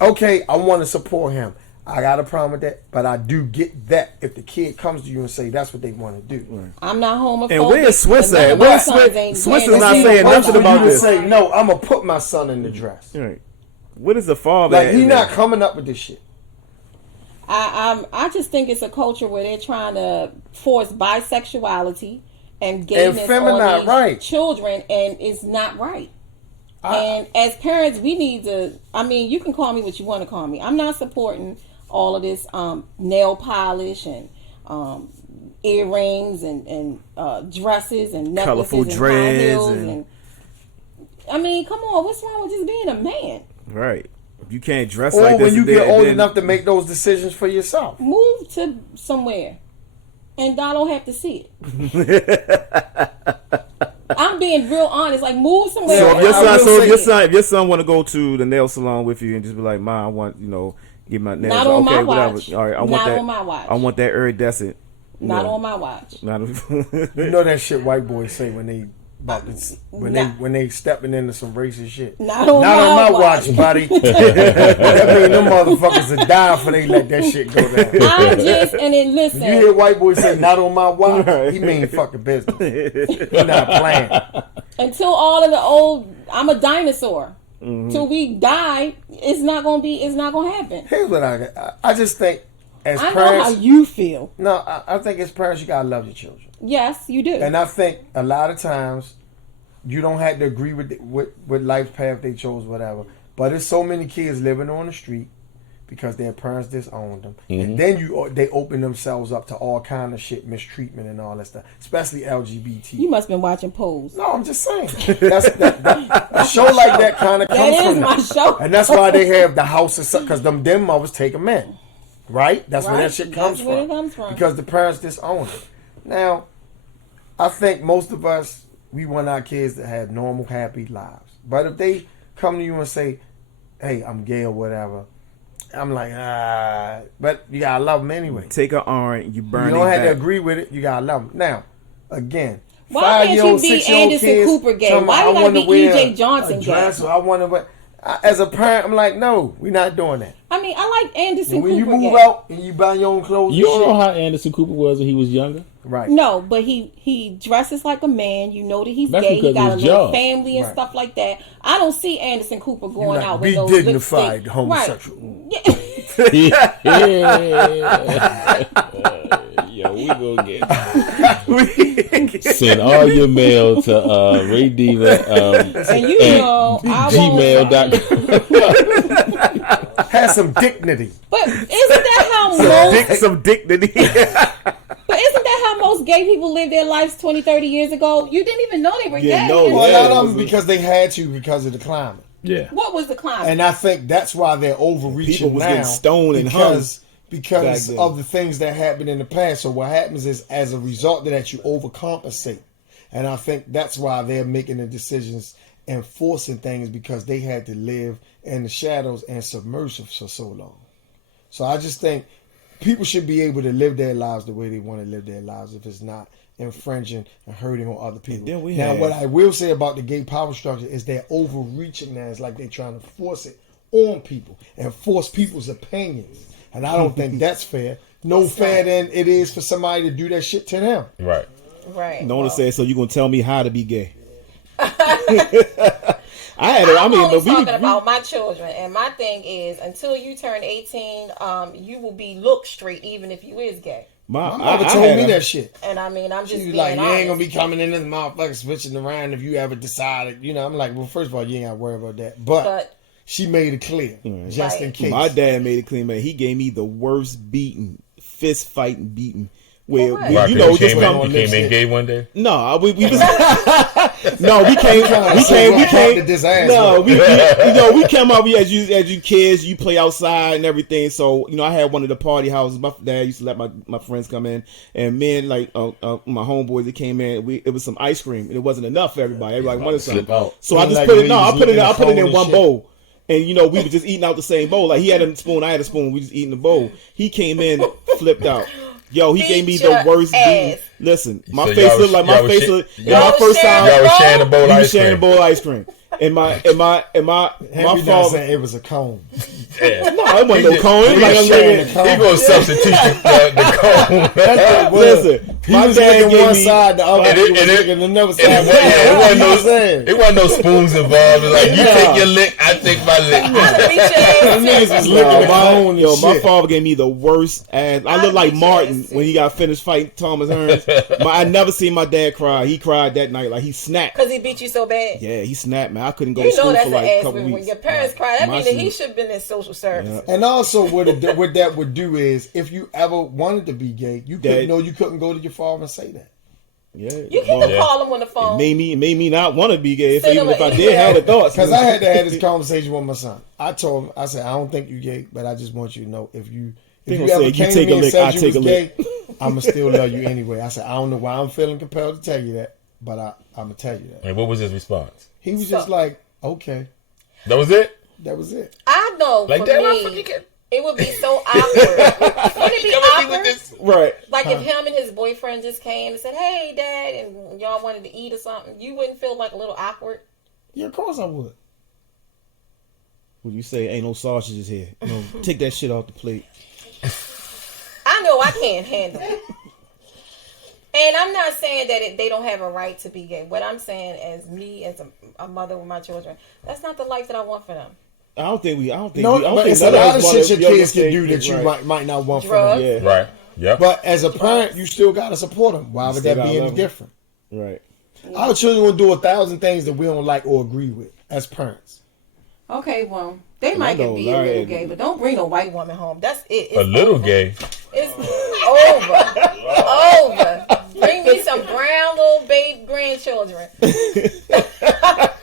"Okay, I want to support him. I got a problem with that, but I do get that if the kid comes to you and say that's what they want to do." I'm not homophobic. And where's Swiss but none at? of my Where's sons Swiss? ain't Swiss is wearing not the saying same nothing For color. about you to this. say, "No, I'm gonna put my son in the dress." Right. What is the father? Like, at he in not there? coming up with this shit. I just think it's a culture where they're trying to force bisexuality and gayness feminine, on these right. children, and it's not right. And as parents, we need to. I mean, you can call me what you want to call me. I'm not supporting all of this nail polish and earrings and dresses and necklaces Colorful and high dreads heels and- I mean, come on, what's wrong with just being a man? Right. If you can't dress Or like this, when you get then- old then- enough to make those decisions for yourself. Move to somewhere, and I don't have to see it. I'm being real honest. Like, move somewhere. So if your I will son, say- if your son want to go to the nail salon with you and just be like, "Ma, I want get my nails." Not on okay, my whatever. watch. All right, I want Not that. on my watch. I want that iridescent. Not No. on my watch. Not. You know that shit white boys say when they when they stepping into some racist shit. Not on my my watch, watch. buddy. That mean them motherfuckers will die before they let that shit go down. I'm just and then listen. You hear white boys say not on my watch, he mean fucking business. He not playing. Until all of the old, I'm a dinosaur. Mm-hmm. Till we die, it's not gonna happen. Here's what I just think as I know how parents. you feel. No, I think as parents you gotta love your children. Yes, you do. And I think a lot of times you don't have to agree with life's path they chose, whatever. But there's so many kids living on the street because their parents disowned them, and then they open themselves up to all kind of shit, mistreatment and all that stuff, especially LGBT. You must have been watching Pose. No, I'm just saying. A show like that kind of comes That is from my that. show. And that's why they have the house because them mothers take them in, right? That's where Right. that shit comes That's where from. it comes from. Because the parents disown it. Now, I think most of us, we want our kids to have normal, happy lives. But if they come to you and say, "Hey, I'm gay" or whatever, I'm like, but you gotta love them anyway. Take an iron, you burn. You don't it have to back. agree with it. You gotta love them. Now, again, Why can't you 5-year-old, be 6-year-old Anderson kids Cooper gay? talking Why about, you "I gotta wanna be wear E.J. Johnson a gay?" dress," or "I want to wear." As a parent, I'm like, no, we're not doing that. I mean, I like Anderson And when you Cooper move gay. out and you buy your own clothes, You and don't shit, know how Anderson Cooper was when he was younger. right? No, but he dresses like a man. You know that he's That's gay. He because got a his little job. family and Right. stuff like that. I don't see Anderson Cooper going like, out be with those dignified, lipstick. homosexual. Right. Yeah. Yo, we gonna get send all your mail to Ray Diva And you know, I gmail.com. Have some dignity. But isn't that how most? Some dignity. But isn't that how most gay people live their lives 20, 30 years ago? You didn't even know they were Yeah, gay. no, Well, a yeah, lot it of was them because they had to because of the climate. Yeah. What was the climate? And I think that's why they're overreaching People was now. getting stoned and hung because back then. of the things that happened in the past. So what happens is, as a result of that, you overcompensate. And I think that's why they're making the decisions and forcing things because they had to live in the shadows and submersive for so long. So I just think people should be able to live their lives the way they want to live their lives if it's not infringing and hurting on other people. then we Now, have- what I will say about the gay power structure is they're overreaching now. It's like they're trying to force it on people and force people's opinions. And I don't think that's fair. No fair than it is for somebody to do that shit to them. Right. right. Nona said, "So you gonna tell me how to be gay?" I I'm mean, only but we talking about my children, and my thing is, until you turn 18, you will be looked straight, even if you is gay. My mother told me that shit. And I mean, I'm just She was being like, you honest. ain't gonna be coming in this motherfucker switching around if you ever decided. You know, I'm like, well, first of all, you ain't gotta worry about that. But she made it clear, just in case. My dad made it clear, man. He gave me the worst beating, fist fighting beating. Where what? we, Right, you know, you just came, come. in, you came in gay one day. No, we was no, we came. This ass No, up. we came out. We as you kids, you play outside and everything. So I had one of the party houses. My dad used to let my friends come in, and men like my homeboys that came in. It was some ice cream, and it wasn't enough for everybody. Everybody wanted Slip something. out. So I just Like put when it. you No, I was put it. looking I at put it phone in and one shit. bowl. And we were just eating out the same bowl. Like he had a spoon, I had a spoon. We just eating the bowl. He came in, flipped out. Yo, he gave me Beat the your worst beating. ass. Listen, my So face y'all looked like was- my y'all was face. shit- Looked, y'all my was first sharing time, Y'all was sharing a bowl we of was ice sharing a cream. bowl of ice cream. And my Henry father. said it was a cone. Yeah. No, it wasn't no cone. It was like was a sharing nigga. the cone. He gonna substitute the cone. Listen, He my was dad licking gave one me. side, the other And was it- licking another side. And it wasn't no, saying. it wasn't no spoons involved. It's like you take your lick, I take my lick. Beat your ass. Niggas was too. licking the cone and My shit. father gave me the worst ass. I look like beat your Martin ass, when he got finished fighting Thomas Hearns. I never seen my dad cry. He cried that night. Like he snapped. Because he beat you so bad. Yeah, he snapped, man. I couldn't go You to know school that's for an like a ass couple when weeks. your parents cry. That My means that son- he should have been in social service. And also, what that would do is, if you ever wanted to be gay, you couldn't go to your father and say that. Yeah, You can't Yeah. call him on the phone. It made me not want to be gay. Send Even him if I an did have the thoughts, Because I had to have this conversation with my son. I told him, I said, I don't think you gay, but I just want you to know if you They ever gonna say, you came to take me a and lick, said I you take was a lick. gay, I'ma still love you anyway. I said, I don't know why I'm feeling compelled to tell you that, but I'm gonna tell you that. And what was his response? He was just like, okay, That was it. that was it. I know Like for that, me, motherfucker, you can- it would be so awkward. Would it be Come at me with awkward? this. right? Like if him and his boyfriend just came and said, "Hey, Dad," and y'all wanted to eat or something, you wouldn't feel like a little awkward. Yeah, of course I would. When you say ain't no sausages here, take that shit off the plate. I know I can't handle it. And I'm not saying that they don't have a right to be gay. What I'm saying, as me, as a mother with my children, that's not the life that I want for them. I don't think No, but it's a none lot of us shit wanna- your y'all kids gonna can say do that it, you right. might not want from Drugs. them. Yeah, Right. Yeah. But as a parent, you still gotta support them. Why would still that be gotta any love 'em. different? right. Our children will do 1,000 things that we don't like or agree with as parents. Okay, well, they might know, be a Larry- little gay, but don't bring a white woman home. That's it. It's A little over. gay. It's over. Bring me some brown little baby grandchildren.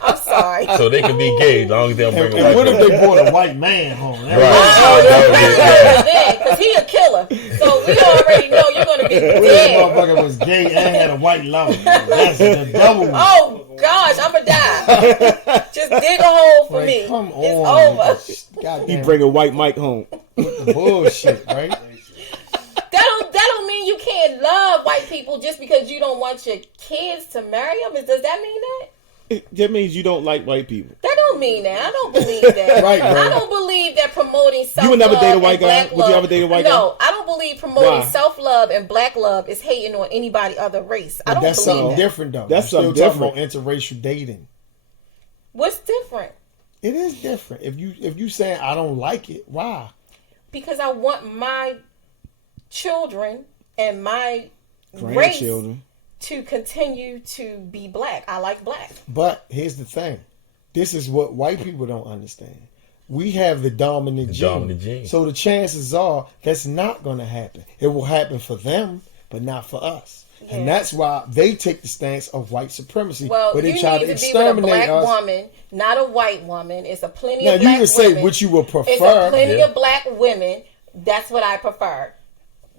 I'm sorry. So they can be gay as long as they don't bring a And white what if person. they brought a white man home? Right. That would be- yeah. Because he a killer. So we already know you're going to be This dead. motherfucker was gay and had a white lover. That's the double. Oh, gosh, I'm going to die. Just dig a hole for Like, me. come on. It's over. Goddamn. He bring a white Mike home. the bullshit, right? That don't mean you can't love white people just because you don't want your kids to marry them. Does that mean that? That means you don't like white people. That don't mean that. I don't believe that. Right, bro. I don't believe that promoting self-love. You would never date a white and guy? black Would you love- ever date a white guy? No, I don't believe promoting Why? self-love and black love is hating on anybody other race. I don't That's believe something that. different, though. That's We're something still talking different. about interracial dating. What's different? It is different. If you saying I don't like it, why? because I want my children and my race Grandchildren. to continue to be black. I like black. But here's the thing. This is what white people don't understand. We have the dominant gene. So the chances are that's not going to happen. It will happen for them, but not for us. Yeah. And that's why they take the stance of white supremacy. Well, where they you try need to to be with a exterminate black us. woman, not a white woman. It's a plenty Now, of black you can say women. what you would prefer. It's a plenty of black women. That's what I prefer.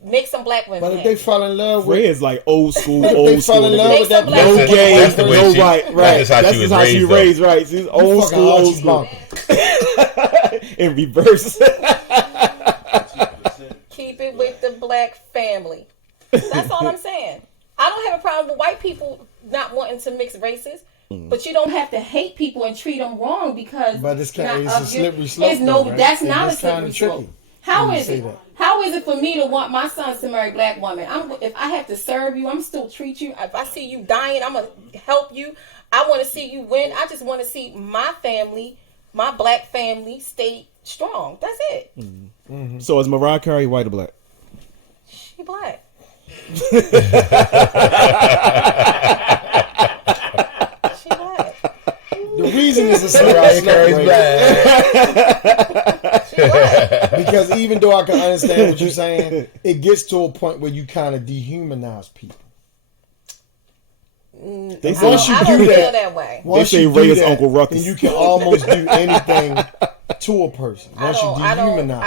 Mix some black women. But if they fall in love with, Red's like old school, they old fall school. in love with that Make black some No black gay, That's the way no she- right. that's how That's she just was how she raised, raised, right? She's old fucking school, Archie old school. Bunker. In reverse. Keep it with the black family. That's all I'm saying. I don't have a problem with white people not wanting to mix races, but you don't have to hate people and treat them wrong because. But it's not it's a of your- slippery slope. It's no, though, right? that's It not a is kinda slippery tricky slope. How when you is say it? that. How is it for me to want my sons to marry black women? If I have to serve you, I'm still treat you. If I see you dying, I'm gonna help you. I want to see you win. I just want to see my family, my black family, stay strong. That's it. Mm-hmm. So is Mariah Carey white or black? She black. She black. The reason is a slippery slope, right? She black. Because even though I can understand what you're saying, it gets to a point where you kind of dehumanize people. They I say don't, I don't do feel that- that way. Once say you Ray do is that, Uncle Ruckus. then you can almost do anything to a person. Once you dehumanize.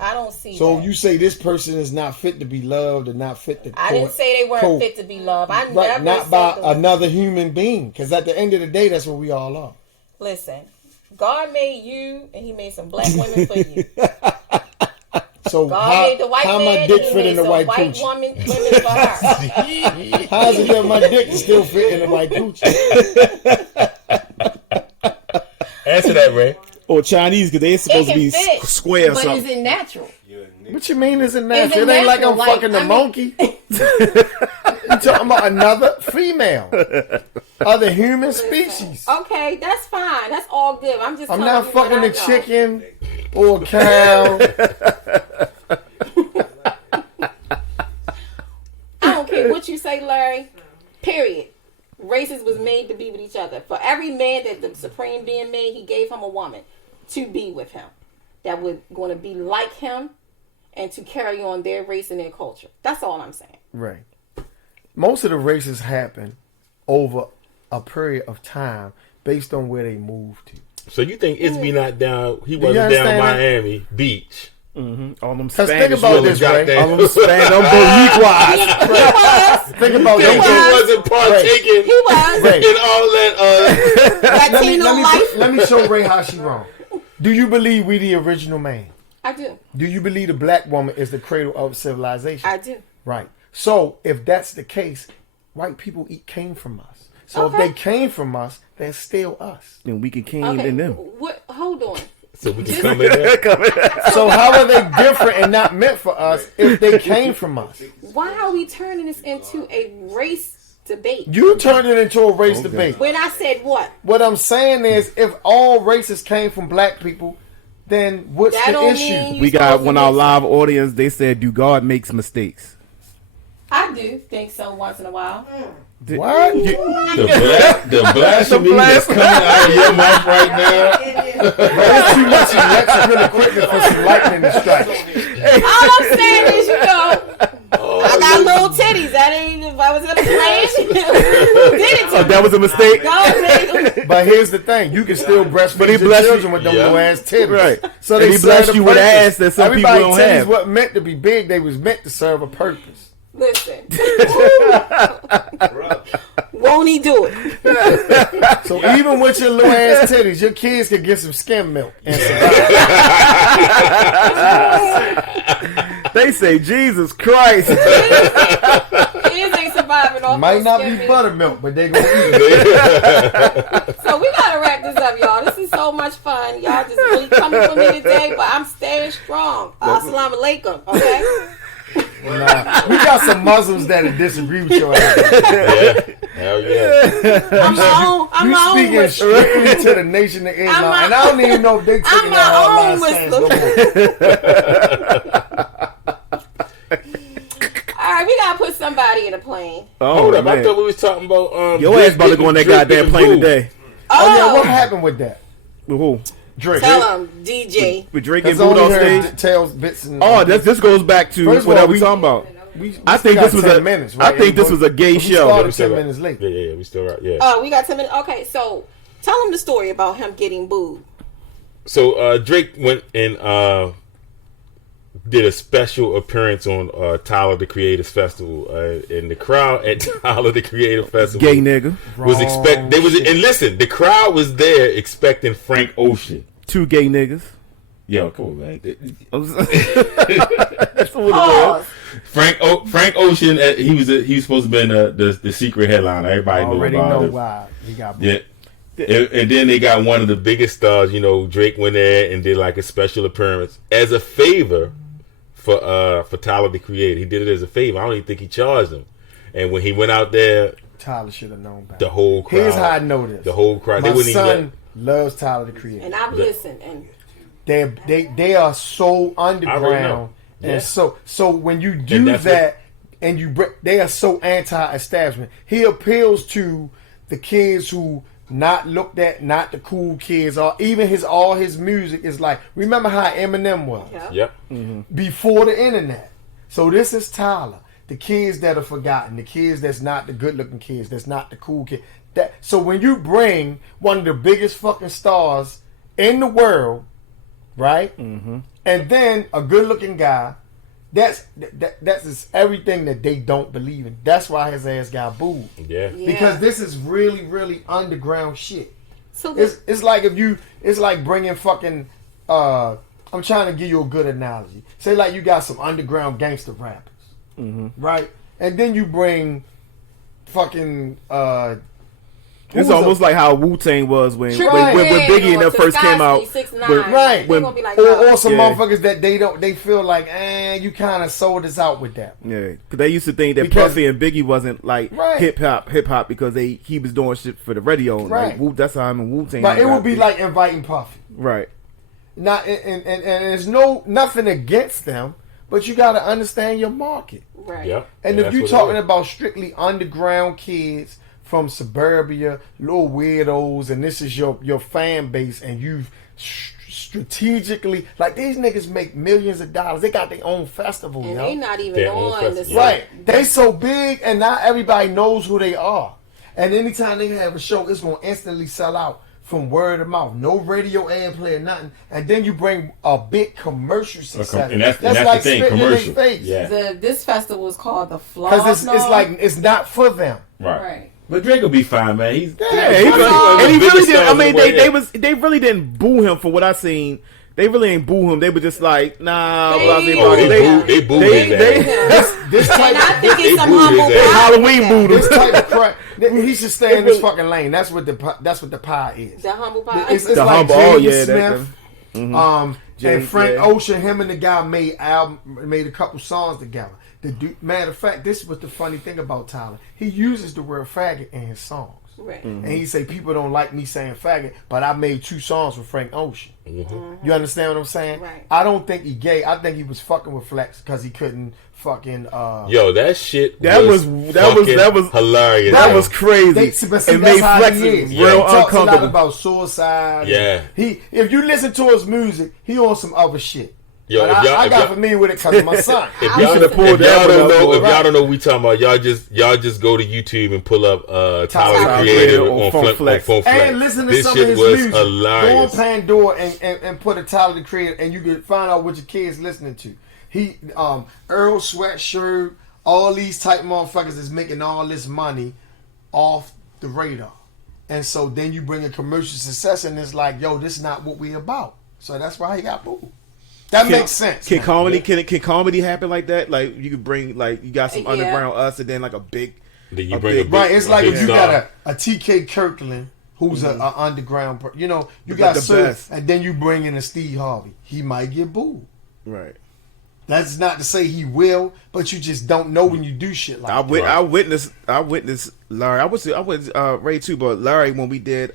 I don't see So that. you say this person is not fit to be loved or not fit to. I didn't say they weren't fit to be loved. I Right, never not said by those. another human being. Because at the end of the day, that's what we all are. Listen, God made you, and He made some black women for you. So God made the white how man, my and dick He fit made in the some white white coochie? women for her. How is it that my dick is still fit in the white coochie? Answer that, Ray. Or Chinese, because they're It supposed to can be fit, square or but something. is it natural? What you mean is it natural? Is It it ain't like natural? I'm Like, fucking the I mean- monkey. You talking about another female. Other human species. Okay, that's fine. That's all good. I'm just. I'm telling not you fucking what a I know. chicken or a cow. I don't care what you say, Larry. Period. Races was made to be with each other. For every man that the supreme being made, He gave him a woman to be with him that was going to be like him and to carry on their race and their culture. That's all I'm saying. Right. Most of the races happen over a period of time based on where they moved to. So you think Isby not down? He you wasn't down understand that? Miami Beach. All them Because Spanish think about women. this, right? goddamn. All them Spanish, them Boricuas. Think about Think that. he wasn't partaking He was. Right. in all that? Latino life. Let me show Ray how she wrong. Do you believe we the original man? I do. Do you believe the black woman is the cradle of civilization? I do. Right. So if that's the case, white people came from us. So Okay. if they came from us, they're still us. Then we can came Okay. in them. What? Hold on. So we can come in there. So how are they different and not meant for us if they came from us? Why are we turning this into a race debate? You turned it into a race debate. When I said what? What I'm saying is, if all races came from black people, then what's That the don't issue? mean you We got supposed to when our mix- live audience, they said, "Do God makes mistakes?" I do think so once in a while. What? The blasphemy that's coming out of your mouth right now. There's too much electrical equipment for some lightning to strike. All I'm saying is, I got little titties. That ain't if I was gonna play it. Did it to me. That was a mistake. God made them. But here's the thing: you can still breastfeed he your blessed you- children with them Yeah. little ass titties. Right. So And they he serve blessed a you with purpose. ass that some people Everybody's don't titties have. wasn't meant to be big; they was meant to serve a purpose. Listen. Won't he do it? So even with your little ass titties, your kids could get some skim milk and survive. They say, "Jesus Christ." Kids ain't surviving off Might no not skim be milk. buttermilk, but they gonna eat it. So we gotta wrap this up, y'all. This is so much fun. Y'all just really coming for me today, but I'm staying strong. Assalamu alaikum. Okay. Nah, we got some Muslims that disagree with your ass. Yeah. Hell yeah. I'm You my own speaking Muslim. strictly to the Nation of Islam, and I don't even know if they taking I'm that hard my line own stance no more. All right, we gotta put somebody in a plane. Hold up, man. I thought we was talking about Your ass about to go on that Drake goddamn getting plane booed. today. Oh yeah, what happened with that? With who? Drake. Tell him, DJ. With Drake Because and Booed only off heard stage? Tails, bits, and Oh, this goes back to First of what all, are we we- talking about? we I still think got this was 10 a. minutes, I right? think this was a gay We show. started We still 10 got- minutes late. Yeah, we still right. Yeah. Oh, we got 10 minutes. Okay, so tell him the story about him getting booed. So Drake went and did a special appearance on Tyler the Creator's Festival, and the crowd at Tyler the Creator Festival Gay nigga. was expect. They was and listen, the crowd was there expecting Frank Ocean. 2 gay niggas. Yo, come on, man. That's what it was. Pause. Frank Ocean, he was supposed to have been the secret headliner. Everybody knew Already about know it. why he got Yeah. And then they got one of the biggest stars. You know, Drake went there and did like a special appearance as a favor for Tyler the Creator. He did it as a favor. I don't even think he charged him. And when he went out there, Tyler should have known better. the whole crowd. Here's how I know this. The whole crowd. My They wouldn't even son loves Tyler the Creator. And I've listened. And They are so underground, Yeah. and so when you And do that's that, and they are so anti-establishment. He appeals to the kids who not looked at, not the cool kids, or even all his music is like. Remember how Eminem was yeah. Yep. before the internet. So this is Tyler, the kids that are forgotten, the kids that's not the good-looking kids, that's not the cool kid. So when you bring one of the biggest fucking stars in the world, right? Mm-hmm. And then a good-looking guy. That's just everything that they don't believe in. That's why his ass got booed. Yeah. Because this is really, really underground shit. So It's like it's like bringing fucking. I'm trying to give you a good analogy. Say like you got some underground gangster rappers, right? And then you bring fucking. It's almost like how Wu-Tang was when Right. Biggie and them first came out. Right. They're gonna be like, or some Yeah. motherfuckers that they feel like, you kind of sold us out with that. Yeah, because they used to think that Because- Puffy and Biggie wasn't like Right. hip hop because he was doing shit for the radio. Right. Like, Wu, that's how I'm in Wu-Tang. But it would be like inviting Puffy. right. Not and there's nothing against them, but you got to understand your market. Right. Yep. And Yeah, if you're that's what talking it is. about strictly underground kids from suburbia, little weirdos, and this is your fan base, and you've strategically, like, these niggas make millions of dollars. They got their own festival, And yo. they not even Their own on the festival. Right. They so big, and not everybody knows who they are. And anytime they have a show, it's going to instantly sell out from word of mouth. No radio ad play or nothing. And then you bring a big commercial success. and that's the like thing, spitting in their commercial. face. Yeah. This festival is called the Flaw. Because it's like, it's not for them. Right. Right. But Drake will be fine, man. He's Yeah, he one of really, the and he biggest really did. I stars mean, in the world. they really didn't boo him for what I seen. They really ain't boo him. They were just like, nah, They- blah, blah, Oh, blah. they booed his ass. This type And I of, think it's some booed his humble ass. pie. Halloween booed this him. type of crap, he should stay in this fucking lane. That's what the pie is. The humble pie. It's The like humble- oh, James yeah, that- Smith, and James, Frank yeah. Ocean. Him and the guy made a couple songs together. The dude, matter of fact, this was the funny thing about Tyler. He uses the word faggot in his songs. Right. And he say people don't like me saying faggot, but I made 2 songs with Frank Ocean. You understand what I'm saying? Right. I don't think he gay. I think he was fucking with Flex because he couldn't fucking. Yo, that shit That was fucking hilarious. That yo. was crazy. But see, It that's made how Flex he is. real He talks a lot uncomfortable. about suicide. Yeah. If you listen to his music, he on some other shit. Yo, But if y'all- I if got y'all- familiar with it because of my son. If I y'all, should've pulled if that y'all one don't up, know, boy. if y'all don't know what we talking about, y'all just go to YouTube and pull up Tyler Tyler the Creator Creator on on Flex. Flex. On Flex. And listen to This some shit of his was music. Go on hilarious. Pandora and put a Tyler the Creator, and you can find out what your kids listening to. He Earl Sweatshirt, all these type motherfuckers is making all this money off the radar, and so then you bring a commercial success, and it's like, yo, this is not what we about. So that's why he got booed. That makes sense. Can man. comedy can comedy happen like that? Like you could bring like you got some Yeah. underground us and then like a big Then you A bring big- a big, Right, it's like big if you star. got a TK Kirkland who's a underground, you The got best. Sir, and then you bring in a Steve Harvey, he might get booed. right. That's not to say he will, but you just don't know when you do shit like that. I witnessed Larry. I was Ray too, but Larry when we did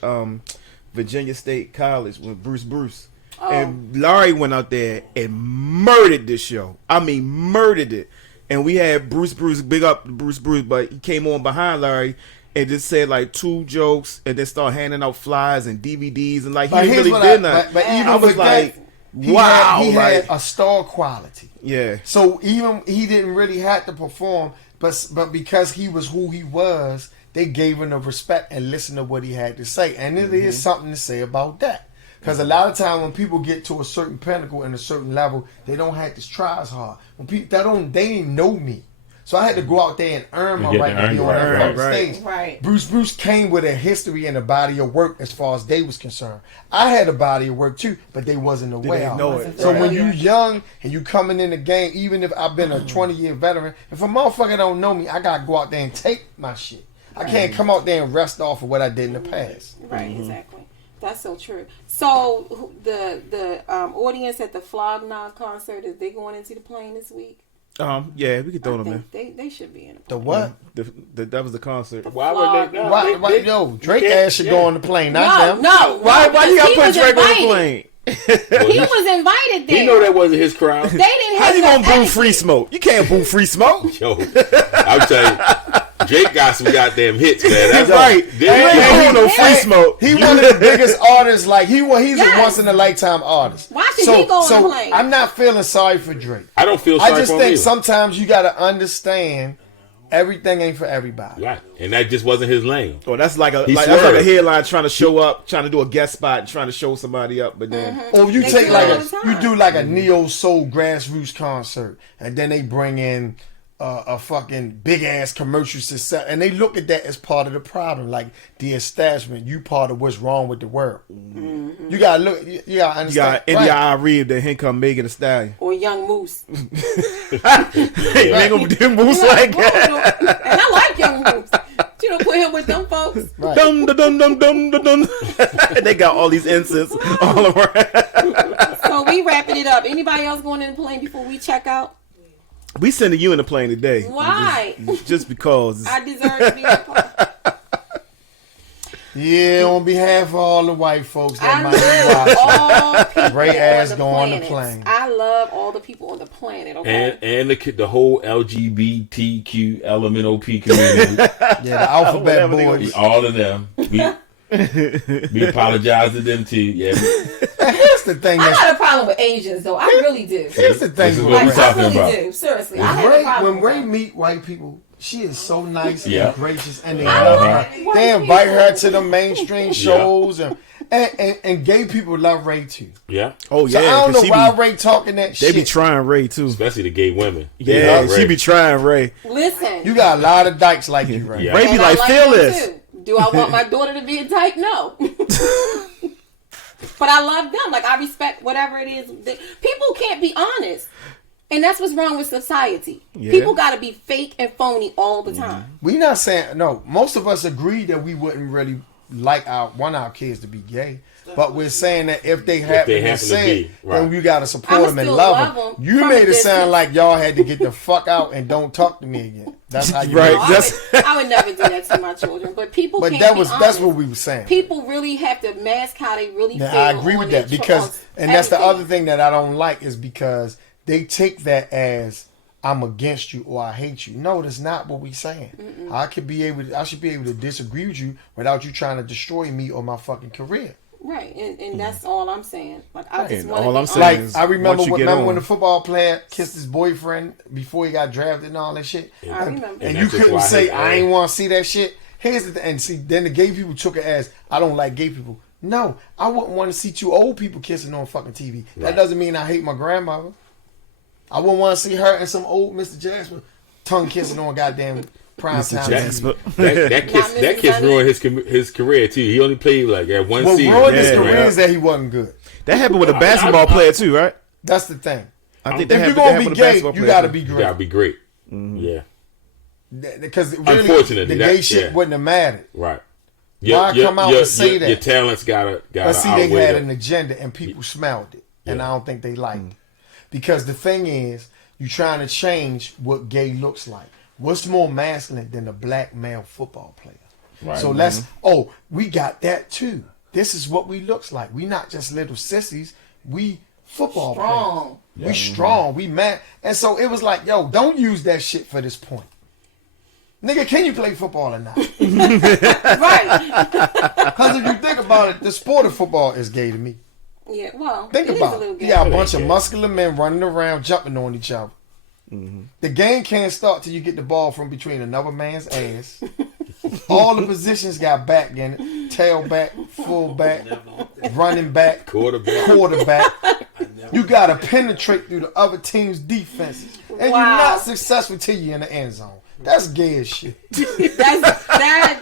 Virginia State College with Bruce. And Larry went out there and murdered this show. I mean, murdered it. And we had Bruce, big up Bruce, but he came on behind Larry and just said like 2 jokes and then started handing out flyers and DVDs and like he didn't really did nothing. But even I was with like, that, wow. He like, had a star quality. yeah. So even he didn't really have to perform, but because he was who he was, they gave him the respect and listened to what he had to say. And it is something to say about that. Because a lot of times when people get to a certain pinnacle and a certain level, they don't have to try as hard. When people they didn't know me, so I had to go out there and earn my right to be on that fucking stage. Right. Bruce came with a history and a body of work as far as they was concerned. I had a body of work too, but they wasn't aware. didn't know it. So when you young and you coming in the game, even if I've been a 20-year veteran, if a motherfucker don't know me, I gotta go out there and take my shit. I can't come out there and rest off of what I did in the past. Right, exactly. That's so true. So the audience at the Flog Knob concert, is they going into the plane this week? Yeah, we could throw them in. They should be in The what? That was the concert. Why would they? Why, yo, Drake ass should go on the plane, not them. No. Why you gotta put Drake on the plane? He was invited there. He know that wasn't his crowd. They didn't How have you gonna no boo Free Smoke? You can't boo Free Smoke. Yo, I'm telling you, Drake got some goddamn hits, man. That's Right. All. He ain't no Free Smoke. He one of the biggest artists. Like he's Yes. a once in a lifetime artist. Why should he go on the plane? I'm not feeling sorry for Drake. I don't feel sorry I just for him think either. sometimes you got to understand everything ain't for everybody. Right, and that just wasn't his lane. Oh, that's like a He that's like a swerved. headline trying to show up, trying to do a guest spot, trying to show somebody up, but then Or if you They take do like it all the you time. do like a neo soul grassroots concert, and then they bring in a fucking big ass commercial success, and they look at that as part of the problem, like the establishment. You part of what's wrong with the world. You gotta look. You gotta you understand. got India Reeve, then here come Megan Thee Stallion. Or Young Moose. Hey, they ain't gonna do moves like that. And I like Young Moose. You don't put him with them folks. Right. Dum dum dum dum dum dum dum. They got all these incense all around. So we wrapping it up. Anybody else going in the plane before we check out? We sending you in the plane today. Why? Just because. I deserve to be a part. Yeah, on behalf of all the white folks that I might be love watching. all people Great ass on go on the planet. plane. I love all the people on the planet. Okay. And the whole LGBTQ LMNOP community, Yeah, the alphabet Whatever they boys. all of them. We apologize to them too. Yeah, Here's the thing. I That's, got a problem with Asians, though. I really do. here's the thing. This is with what Ray. we talking I really about. do. Seriously, I have a problem. When with Ray that. meet white people, she is so nice Yeah. and gracious, and they I love like her. white They invite people. her to the mainstream shows, and gay people love Ray too. yeah, Oh So yeah, I don't 'cause know why Ray talking that they shit. be trying Ray too. especially the gay women. Yeah, They she be trying Ray. Listen. You got a lot of dykes like you, Ray. Yeah. Ray be and I like, feel them this. too. Do I want my daughter to be a type? No. But I love them. Like, I respect whatever it is. People can't be honest. And that's what's wrong with society. Yeah. People got to be fake and phony all the time. We not saying no. Most of us agree that we wouldn't really want our kids to be gay, but we're saying that if they happen to happen to say be, it, right. then we gotta support I'ma them and still love love them. 'em You from made a it sound distance. like y'all had to get the fuck out and don't talk to me again. That's how you Right. No, I would never do that to my children. But people But can't that be was honest. that's what we were saying. People really have to mask how they really Now, feel. I agree on with their that because, on and that's the everything. other thing that I don't like is because they take that as I'm against you or I hate you. No, that's not what we saying. I should be able to disagree with you without you trying to destroy me or my fucking career. Right, and that's all I'm saying. Like, I just And want all to I'm be saying Like is I remember once you get when on- the football player kissed his boyfriend before he got drafted and all that shit. I remember. And And you that's just couldn't why say his- I ain't want to see that shit. Here's the thing, and see, then the gay people took it as I don't like gay people. No, I wouldn't want to see two old people kissing on fucking TV. That Right. doesn't mean I hate my grandmother. I wouldn't want to see her and some old Mr. Jasper tongue kissing on goddamn prime time. Jasper. That kiss Not ruined his career too. He only played like at one What season. ruined his Yeah, career yeah. is that he wasn't good. That happened with a basketball player too, right? That's the thing. I think that If you're happened, that gonna happened be with a gay, basketball you player, got to too. be You great. gotta be great. Mm-hmm. Yeah, Because really, Unfortunately, the that- gay shit yeah. wouldn't have mattered. right. Why come out and say that? Your talents gotta But see, they outweigh had that. an agenda and people smelled it. And Yeah. I don't think they liked it. Because the thing is, You're trying to change what gay looks like. What's more masculine than a black male football player? Right. So we got that too. This is what we looks like. We not just little sissies. We football Strong. players. We strong. We mad. And so it was like, yo, don't use that shit for this point. Nigga, can you play football or not? Right. Because if you think about it, the sport of football is gay to me. Yeah, well, Think it is about a little it. gay. You got a bunch of muscular men running around, jumping on each other. The game can't start till you get the ball from between another man's ass. All the positions got back in it. Tailback, fullback, running back, quarterback. You got to penetrate through the other team's defenses. And you're not successful till you're in the end zone. That's gay as shit. That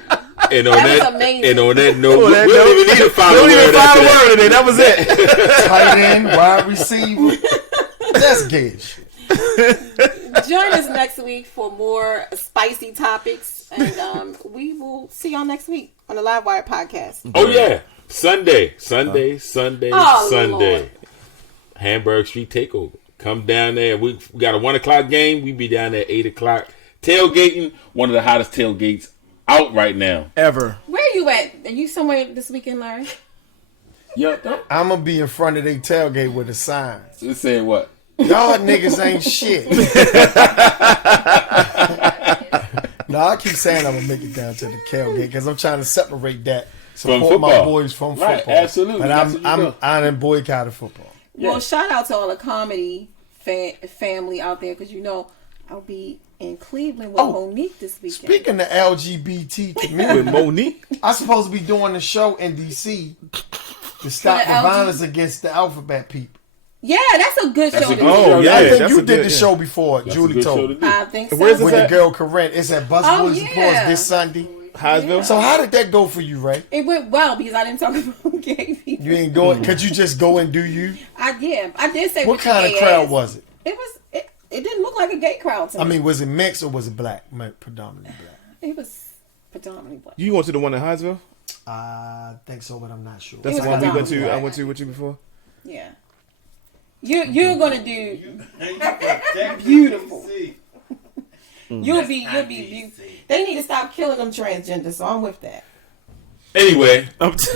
And on was that, amazing. and on that note, we don't even need to find a word after that. in it. That was it. Tight end, wide receiver. That's gay as shit. Join us next week for more spicy topics, and we will see y'all next week on the Live Wire podcast. Oh yeah, Sunday, Oh, Sunday. Lord. Hamburg Street Takeover. Come down there. We got a 1 o'clock game. We be down there at 8 o'clock. Tailgating. One of the hottest tailgates out right now. Ever. Where are you at? Are you somewhere this weekend, Larry? Yep. I'm going to be in front of their tailgate with a sign. It said what? Y'all niggas ain't shit. No, I keep saying I'm going to make it down to the tailgate because I'm trying to separate that. From Support my football. boys from Right, football. absolutely. But That's what you do. I done boycotted football. Well, shout out to all the comedy family out there because I'll be in Cleveland with Monique this weekend. Speaking of LGBT community, With Monique. I'm supposed to be doing a show in D.C. to stop the LG. violence against the alphabet people. Yeah, that's a good show a to good do. Oh, yeah. I think that's you a did good- the yeah. show before. That's a Julie good show to told do. I think so. Where's with it the at? girl Corinne. It's at Bus Oh, Boys and Tours yeah. this Sunday. Highsville. So how did that go for you, Ray? It went well because I didn't talk about gay people. You ain't going? Could you just go and do you? I did say What with your kind of gay crowd ass. was it? It didn't look like a gay crowd to me. I mean, was it mixed or was it black? Predominantly black. it was predominantly black. You went to the one in Highsville? I think so, but I'm not sure. That's It the was one we went predominantly to. I black. went to with you before. Yeah. You're gonna do beautiful. You'll be beautiful. They need to stop killing them transgenders, so I'm with that. Anyway,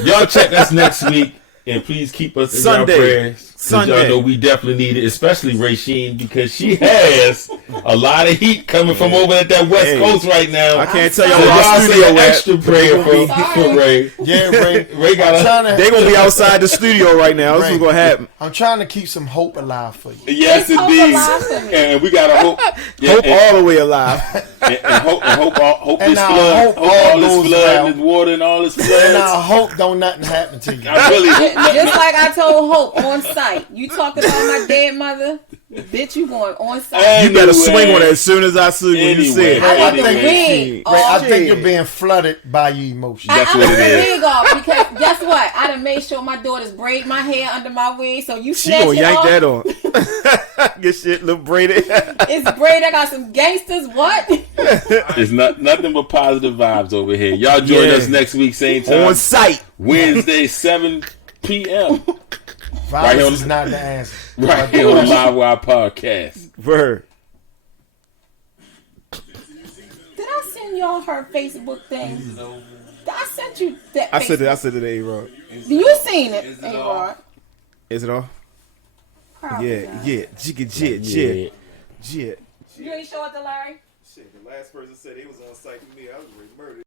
y'all check us next week. And please keep us in Sunday. your prayers. 'Cause Sunday. y'all know we definitely need it, especially Ray Sheen, because she has a lot of heat coming from over at that West Hey. Coast right now. I can't tell So y'all where y'all our say studio an at. extra prayer for Ray. Yeah, Ray. Ray got a... They gonna be outside the studio right now. This is gonna happen. I'm trying to keep some hope alive for you. Yes, It's hope indeed. alive for me. And we got to hope. Yeah, Hope and, all the way alive. and hope And this I flood, hope hope all all this goes flood well. and this water and all this And floods. I hope don't nothing happen to you. I really... Just like I told Hope on site. You talking about my dead mother? Bitch, you going on site. You better Anyway. swing on it as soon as I see when you Anyway. see it. I want the Anyway. wig Ray, I off. think you're being flooded by your emotions. I That's want what the it is. wig off because guess what? I done made sure my daughters braid my hair under my wig, so you She snatch gonna it yank off. that on. Get shit look braided. It's braid. I got some gangsters. What? It's nothing but positive vibes over here. Y'all join Yeah. us next week, same time. On site. Wednesday, 7 p.m. Violence Right on- is not the answer. right here on the Live Wire Podcast. Word. Did I send y'all her Facebook thing? I sent you that. I said it. I Facebook. said it to A-Rod. You seen it, A-Rod? Is it all? Probably Yeah, not. yeah. Jigga jit, jit, jit. You ain't show it to Larry? Shit, the last person said he was on site with me. I was ready to murder